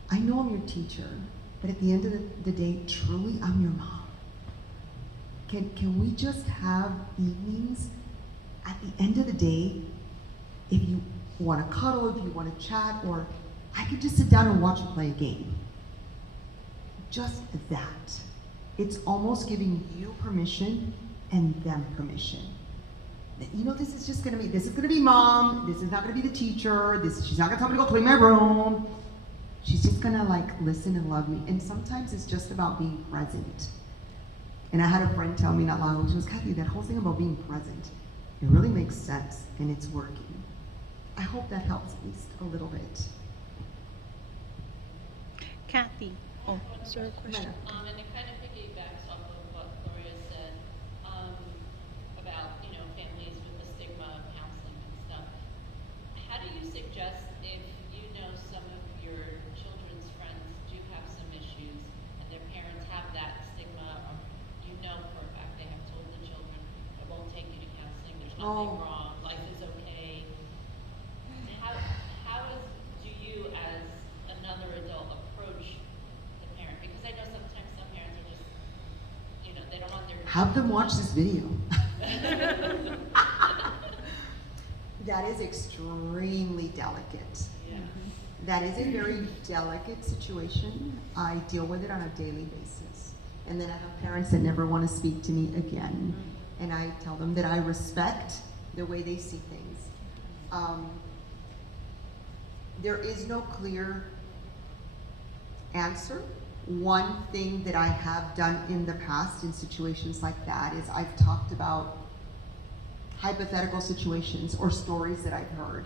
I know I'm your teacher, but at the end of the day, truly, I'm your mom. Can we just have evenings at the end of the day, if you want to cuddle, if you want to chat, or I could just sit down and watch you play a game. Just that. It's almost giving you permission and them permission. You know, this is going to be mom, this is not going to be the teacher, she's not going to tell me to go clean my room. She's just going to like listen and love me. And sometimes it's just about being present. And I had a friend tell me not long ago, she goes, Kathy, that whole thing about being present, it really makes sense and it's working. I hope that helps at least a little bit. Kathy, oh, is there a question? And it kind of piggybacks off of what Gloria said, about, families with the stigma of counseling and stuff. How do you suggest, if you know some of your children's friends do have some issues and their parents have that stigma, or for a fact they have told the children, I won't take you to counseling, there's nothing wrong, life is okay. How do you as another adult have them watch this video. That is extremely delicate. Yeah. That is a very delicate situation. I deal with it on a daily basis. And then I have parents that never want to speak to me again. And I tell them that I respect the way they see things. There is no clear answer. One thing that I have done in the past in situations like that is I've talked about hypothetical situations or stories that I've heard.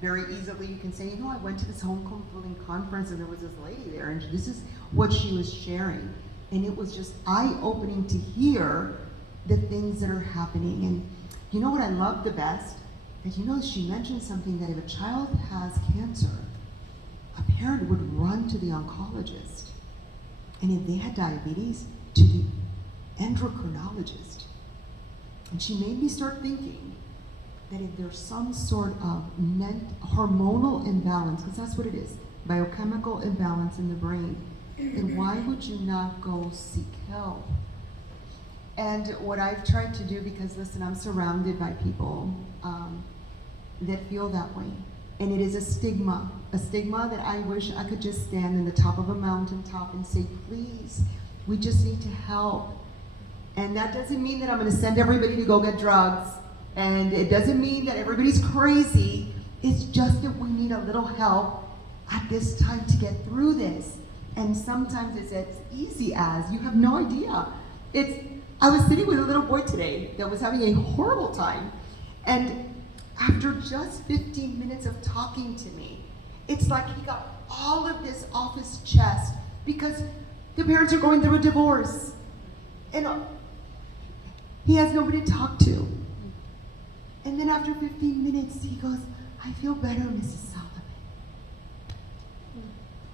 Very easily you can say, you know, I went to this homeschooling conference and there was this lady there and this is what she was sharing. And it was just eye-opening to hear the things that are happening. And you know what I love the best? That you know she mentioned something that if a child has cancer, a parent would run to the oncologist. And if they had diabetes, to the endocrinologist. And she made me start thinking that if there's some sort of hormonal imbalance, because that's what it is, biochemical imbalance in the brain, then why would you not go seek help? And what I've tried to do, because listen, I'm surrounded by people that feel that way. And it is a stigma that I wish I could just stand in the top of a mountaintop and say, please, we just need to help. And that doesn't mean that I'm gonna send everybody to go get drugs. And it doesn't mean that everybody's crazy. It's just that we need a little help at this time to get through this. And sometimes it's as easy as, you have no idea. I was sitting with a little boy today that was having a horrible time. And after just 15 minutes of talking to me, it's like he got all of this off his chest because the parents are going through a divorce. And he has nobody to talk to. And then after 15 minutes, he goes, I feel better, Mrs. Salomon.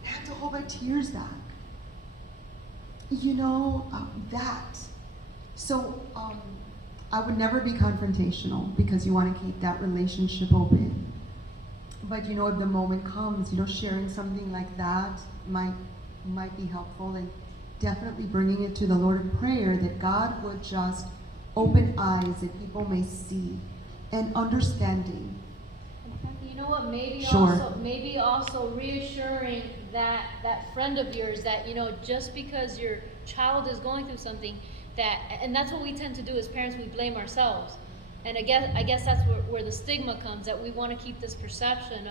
I had to hold my tears back. You know, that. So, I would never be confrontational because you want to keep that relationship open. But you know, if the moment comes, you know, sharing something like that might be helpful, and definitely bringing it to the Lord in prayer that God would just open eyes that people may see and understanding. You know what, Sure. maybe also reassuring that friend of yours that, you know, just because your child is going through something, and that's what we tend to do as parents, we blame ourselves. And I guess that's where the stigma comes, that we want to keep this perception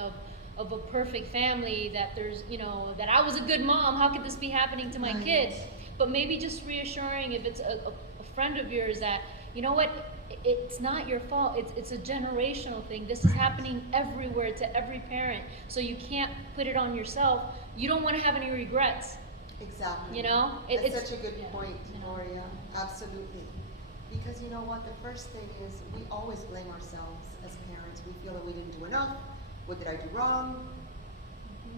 of a perfect family, that there's, you know, that I was a good mom, how could this be happening to my kid? But maybe just reassuring if it's a friend of yours that, you know what, it's not your fault, it's a generational thing. This is happening everywhere to every parent, so you can't put it on yourself. You don't want to have any regrets. Exactly. You know? That's such a good yeah, point, you know. Gloria. Absolutely. Because you know what, the first thing is we always blame ourselves as parents. We feel that we didn't do enough. What did I do wrong?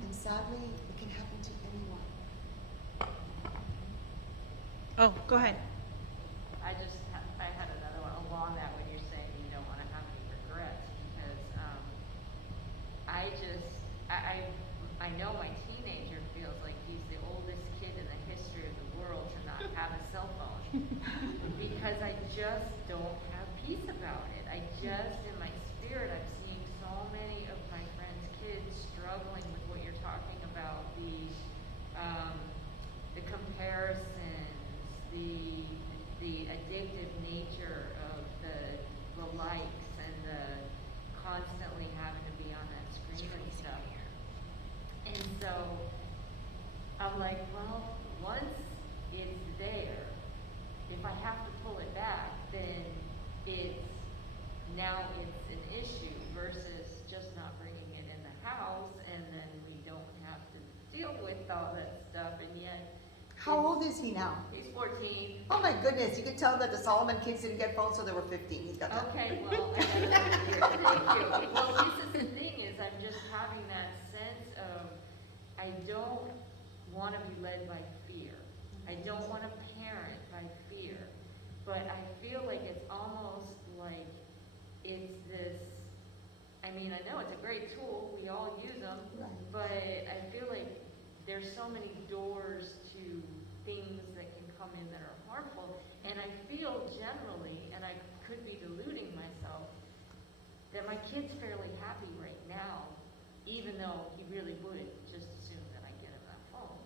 And sadly, it can happen to anyone. Oh, go ahead. I had another one along that when you're saying you don't want to have any regrets, because I know my teenager feels like he's the oldest kid in the history of the world to not have a cell phone because I just don't have peace about it. In my spirit, I'm seeing so many of my friends' kids struggling with what you're talking about, the comparisons, the addictive nature of the likes and the constantly having to be on that screen and stuff. And so I'm like, well, once it's there, if I have to pull it back, then it's an issue versus just not bringing it in the house, and then we don't have to deal with all that stuff. And yet, How old is he now? he's 14. Oh my goodness, you could tell that the Salomon kids didn't get phones till they were 15. He's got that. Okay, well, thank you. Well, this is the thing is, I'm just having that sense of, I don't want to be led by fear. I don't want to parent by fear. But I feel like it's almost like it's this, I mean, I know it's a great tool, we all use them, Right. but I feel like there's so many doors to things that can come in that are harmful. And I feel generally, and I could be deluding myself, that my kid's fairly happy right now, even though he really would just assume that I get him that phone.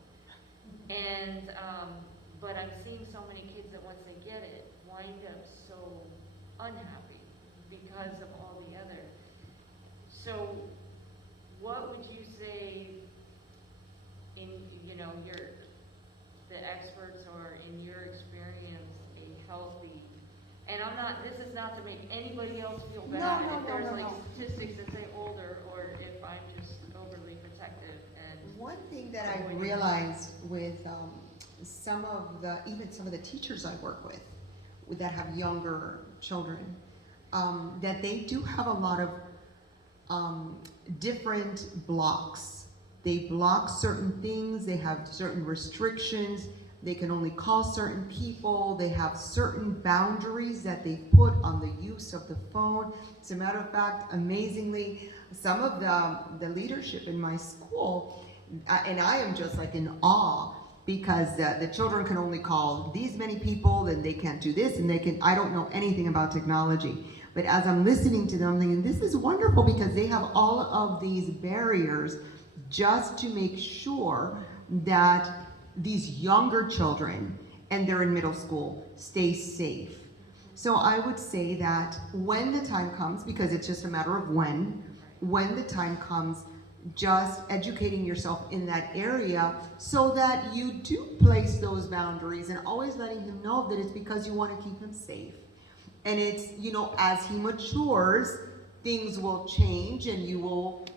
And, but I've seen so many kids that once they get it, wind up so unhappy because of all the other. So what would you say in, you know, the experts or in your experience, a healthy, and I'm not, this is not to make anybody else feel bad. No, if there's no, like no. statistics that say older, or if I'm just overly protective and. One thing that I realized with some of the teachers I work with that have younger children, that they do have a lot of different blocks. They block certain things, they have certain restrictions, they can only call certain people, they have certain boundaries that they put on the use of the phone. As a matter of fact, amazingly, some of the leadership in my school, and I am just like in awe, because the children can only call these many people, and they can't do this, and I don't know anything about technology. But as I'm listening to them, I'm thinking, this is wonderful, because they have all of these barriers just to make sure that these younger children, and they're in middle school, stay safe. So I would say that when the time comes, because it's just a matter of when the time comes, just educating yourself in that area so that you do place those boundaries, and always letting him know that it's because you want to keep him safe. And it's, you know, as he matures, things will change and you will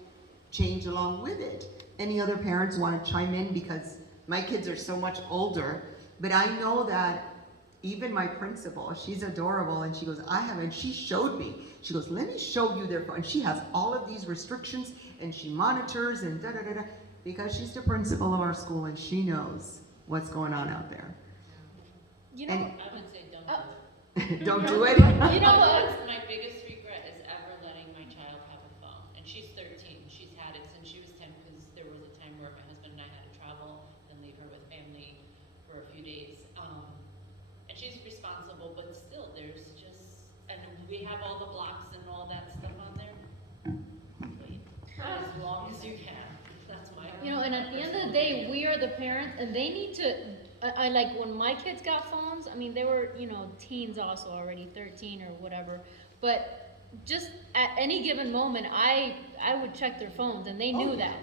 change along with it. Any other parents want to chime in? Because my kids are so much older, but I know that even my principal, she's adorable, and she goes, she showed me, she goes, let me show you their phone. And she has all of these restrictions, and she monitors and da-da-da-da, because she's the principal of our school, and she knows what's going on out there. You know, I would say don't do it. Don't do it. you know what? That's my biggest regret, is ever letting my child have a phone. And she's 13. She's had it since she was 10, because there was a time where my husband and I had to travel and leave her with family for a few days. And she's responsible, but still, there's just, and we have all the blocks and all that stuff on there. Wait, as long as you can. That's my. You know, and at the end of the day, we are the parents, and they need to. I like when my kids got phones. I mean, they were, you know, teens also already, 13 or whatever. But just at any given moment, I would check their phones, and they knew that.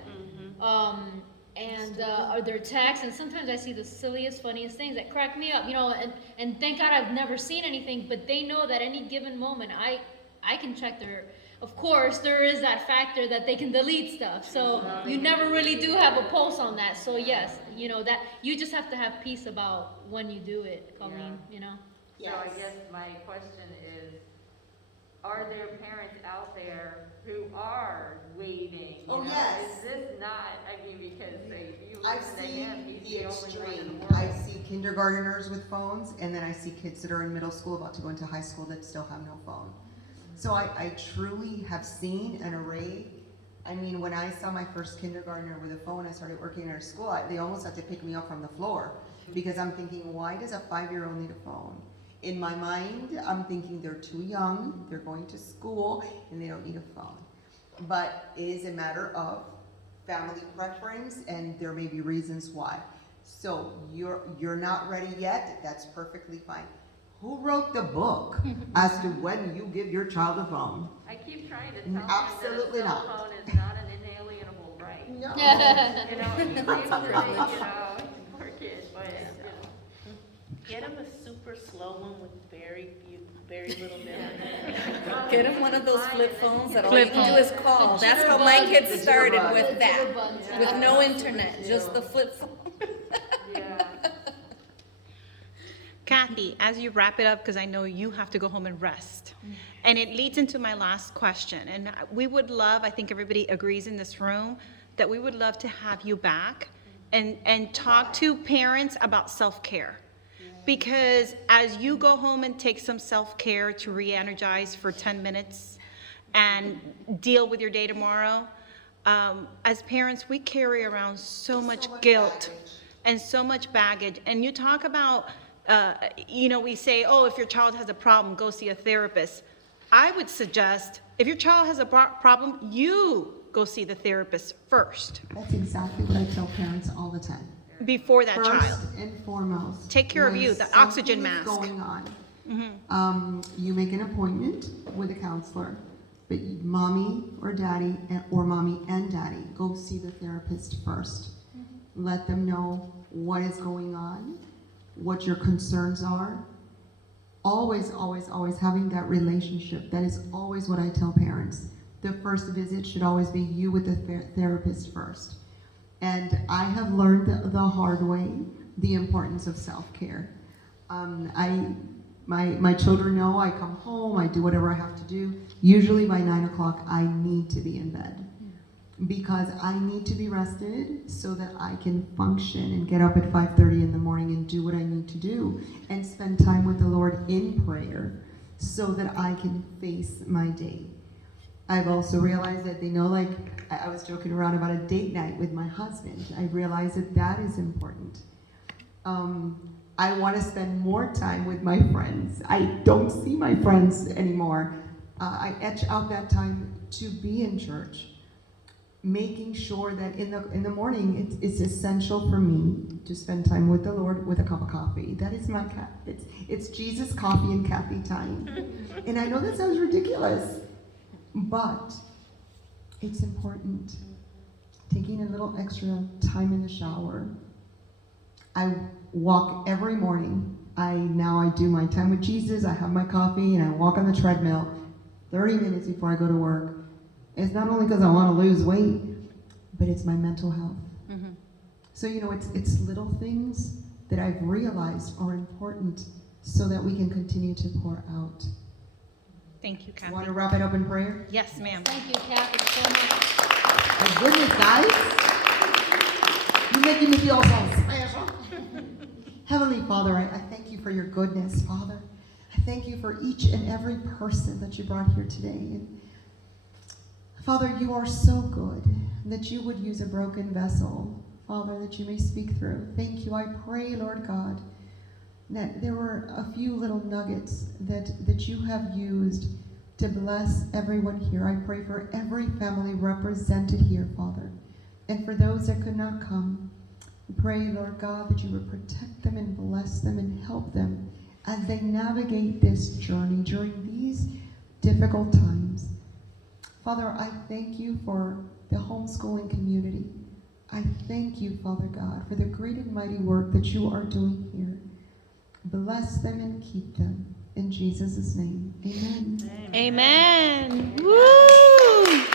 Or their texts, and sometimes I see the silliest, funniest things that crack me up, you know, and thank God I've never seen anything, but they know that any given moment I can check their, of course, there is that factor that they can delete stuff, so you never really do have a pulse on that, so yes, you know, that, you just have to have peace about when you do it, Colleen, you know? So I guess my question is, are there parents out there who are waiting? You know? Yes. Is this not, I mean, because you I've listen to seen him, he's the the only one in the extreme. world. I see kindergarteners with phones, and then I see kids that are in middle school about to go into high school that still have no phone. So I truly have seen an array. I mean, when I saw my first kindergartner with a phone, I started working in our school, they almost had to pick me up from the floor, because I'm thinking, why does a 5-year-old need a phone? In my mind, I'm thinking they're too young, they're going to school, and they don't need a phone. But it is a matter of family preference, and there may be reasons why. So you're not ready yet, that's perfectly fine. Who wrote the book as to when you give your child a phone? I keep trying to tell him Absolutely that a cell not. phone is not an inalienable right. No. You know, he seems to think, you know, poor kid, but, you know. Get him a super slow one with very little memory. Get him one of those flip phones that all Flip you can do is call. That's how my kids started with that, with no internet, just the flip phone. Yeah. Kathy, as you wrap it up, because I know you have to go home and rest. And it leads into my last question. And we would love, I think everybody agrees in this room, that we would love to have you back and talk to parents about self-care. Because as you go home and take some self-care to re-energize for 10 minutes and deal with your day tomorrow, as parents, we carry around so much guilt baggage. and so much baggage. And you talk about we say, oh, if your child has a problem, go see a therapist. I would suggest, if your child has a problem, you go see the therapist first, That's exactly what I tell parents all the time. before that child. First and foremost. Take care of when you, the oxygen something is mask. going on, you make an appointment with a counselor, but mommy or daddy, or mommy and daddy, go see the therapist first. Let them know what is going on, what your concerns are. Always, always, always having that relationship. That is always what I tell parents. The first visit should always be you with the therapist first. And I have learned the hard way the importance of self-care. My children know I come home, I do whatever I have to do. Usually by 9 o'clock, I need to be in bed because I need to be rested so that I can function and get up at 5:30 in the morning and do what I need to do and spend time with the Lord in prayer so that I can face my day. I've also realized that they know, like, I was joking around about a date night with my husband. I realized that that is important. I want to spend more time with my friends. I don't see my friends anymore. I etch out that time to be in church, making sure that in the morning it's essential for me to spend time with the Lord with a cup of coffee. That is my it's Jesus, coffee, and Kathy time. And I know that sounds ridiculous, but it's important. Taking a little extra time in the shower. I walk every morning. I do my time with Jesus. I have my coffee and I walk on the treadmill 30 minutes before I go to work. It's not only because I want to lose weight, but it's my mental health. Mm-hmm. So, it's little things that I've realized are important so that we can continue to pour out. Thank you, Want to Kathy. wrap it up in prayer? Yes, ma'am. Thank you, Kathy, so much. My goodness, guys. You're making me feel so special. Heavenly Father, I thank you for your goodness, Father. I thank you for each and every person that you brought here today. And Father, you are so good that you would use a broken vessel, Father, that you may speak through. Thank you. I pray, Lord God, that there were a few little nuggets that you have used to bless everyone here. I pray for every family represented here, Father, and for those that could not come. I pray, Lord God, that you would protect them and bless them and help them as they navigate this journey during these difficult times. Father, I thank you for the homeschooling community. I thank you, Father God, for the great and mighty work that you are doing here. Bless them and keep them. In Jesus' name, amen. Amen. Woo!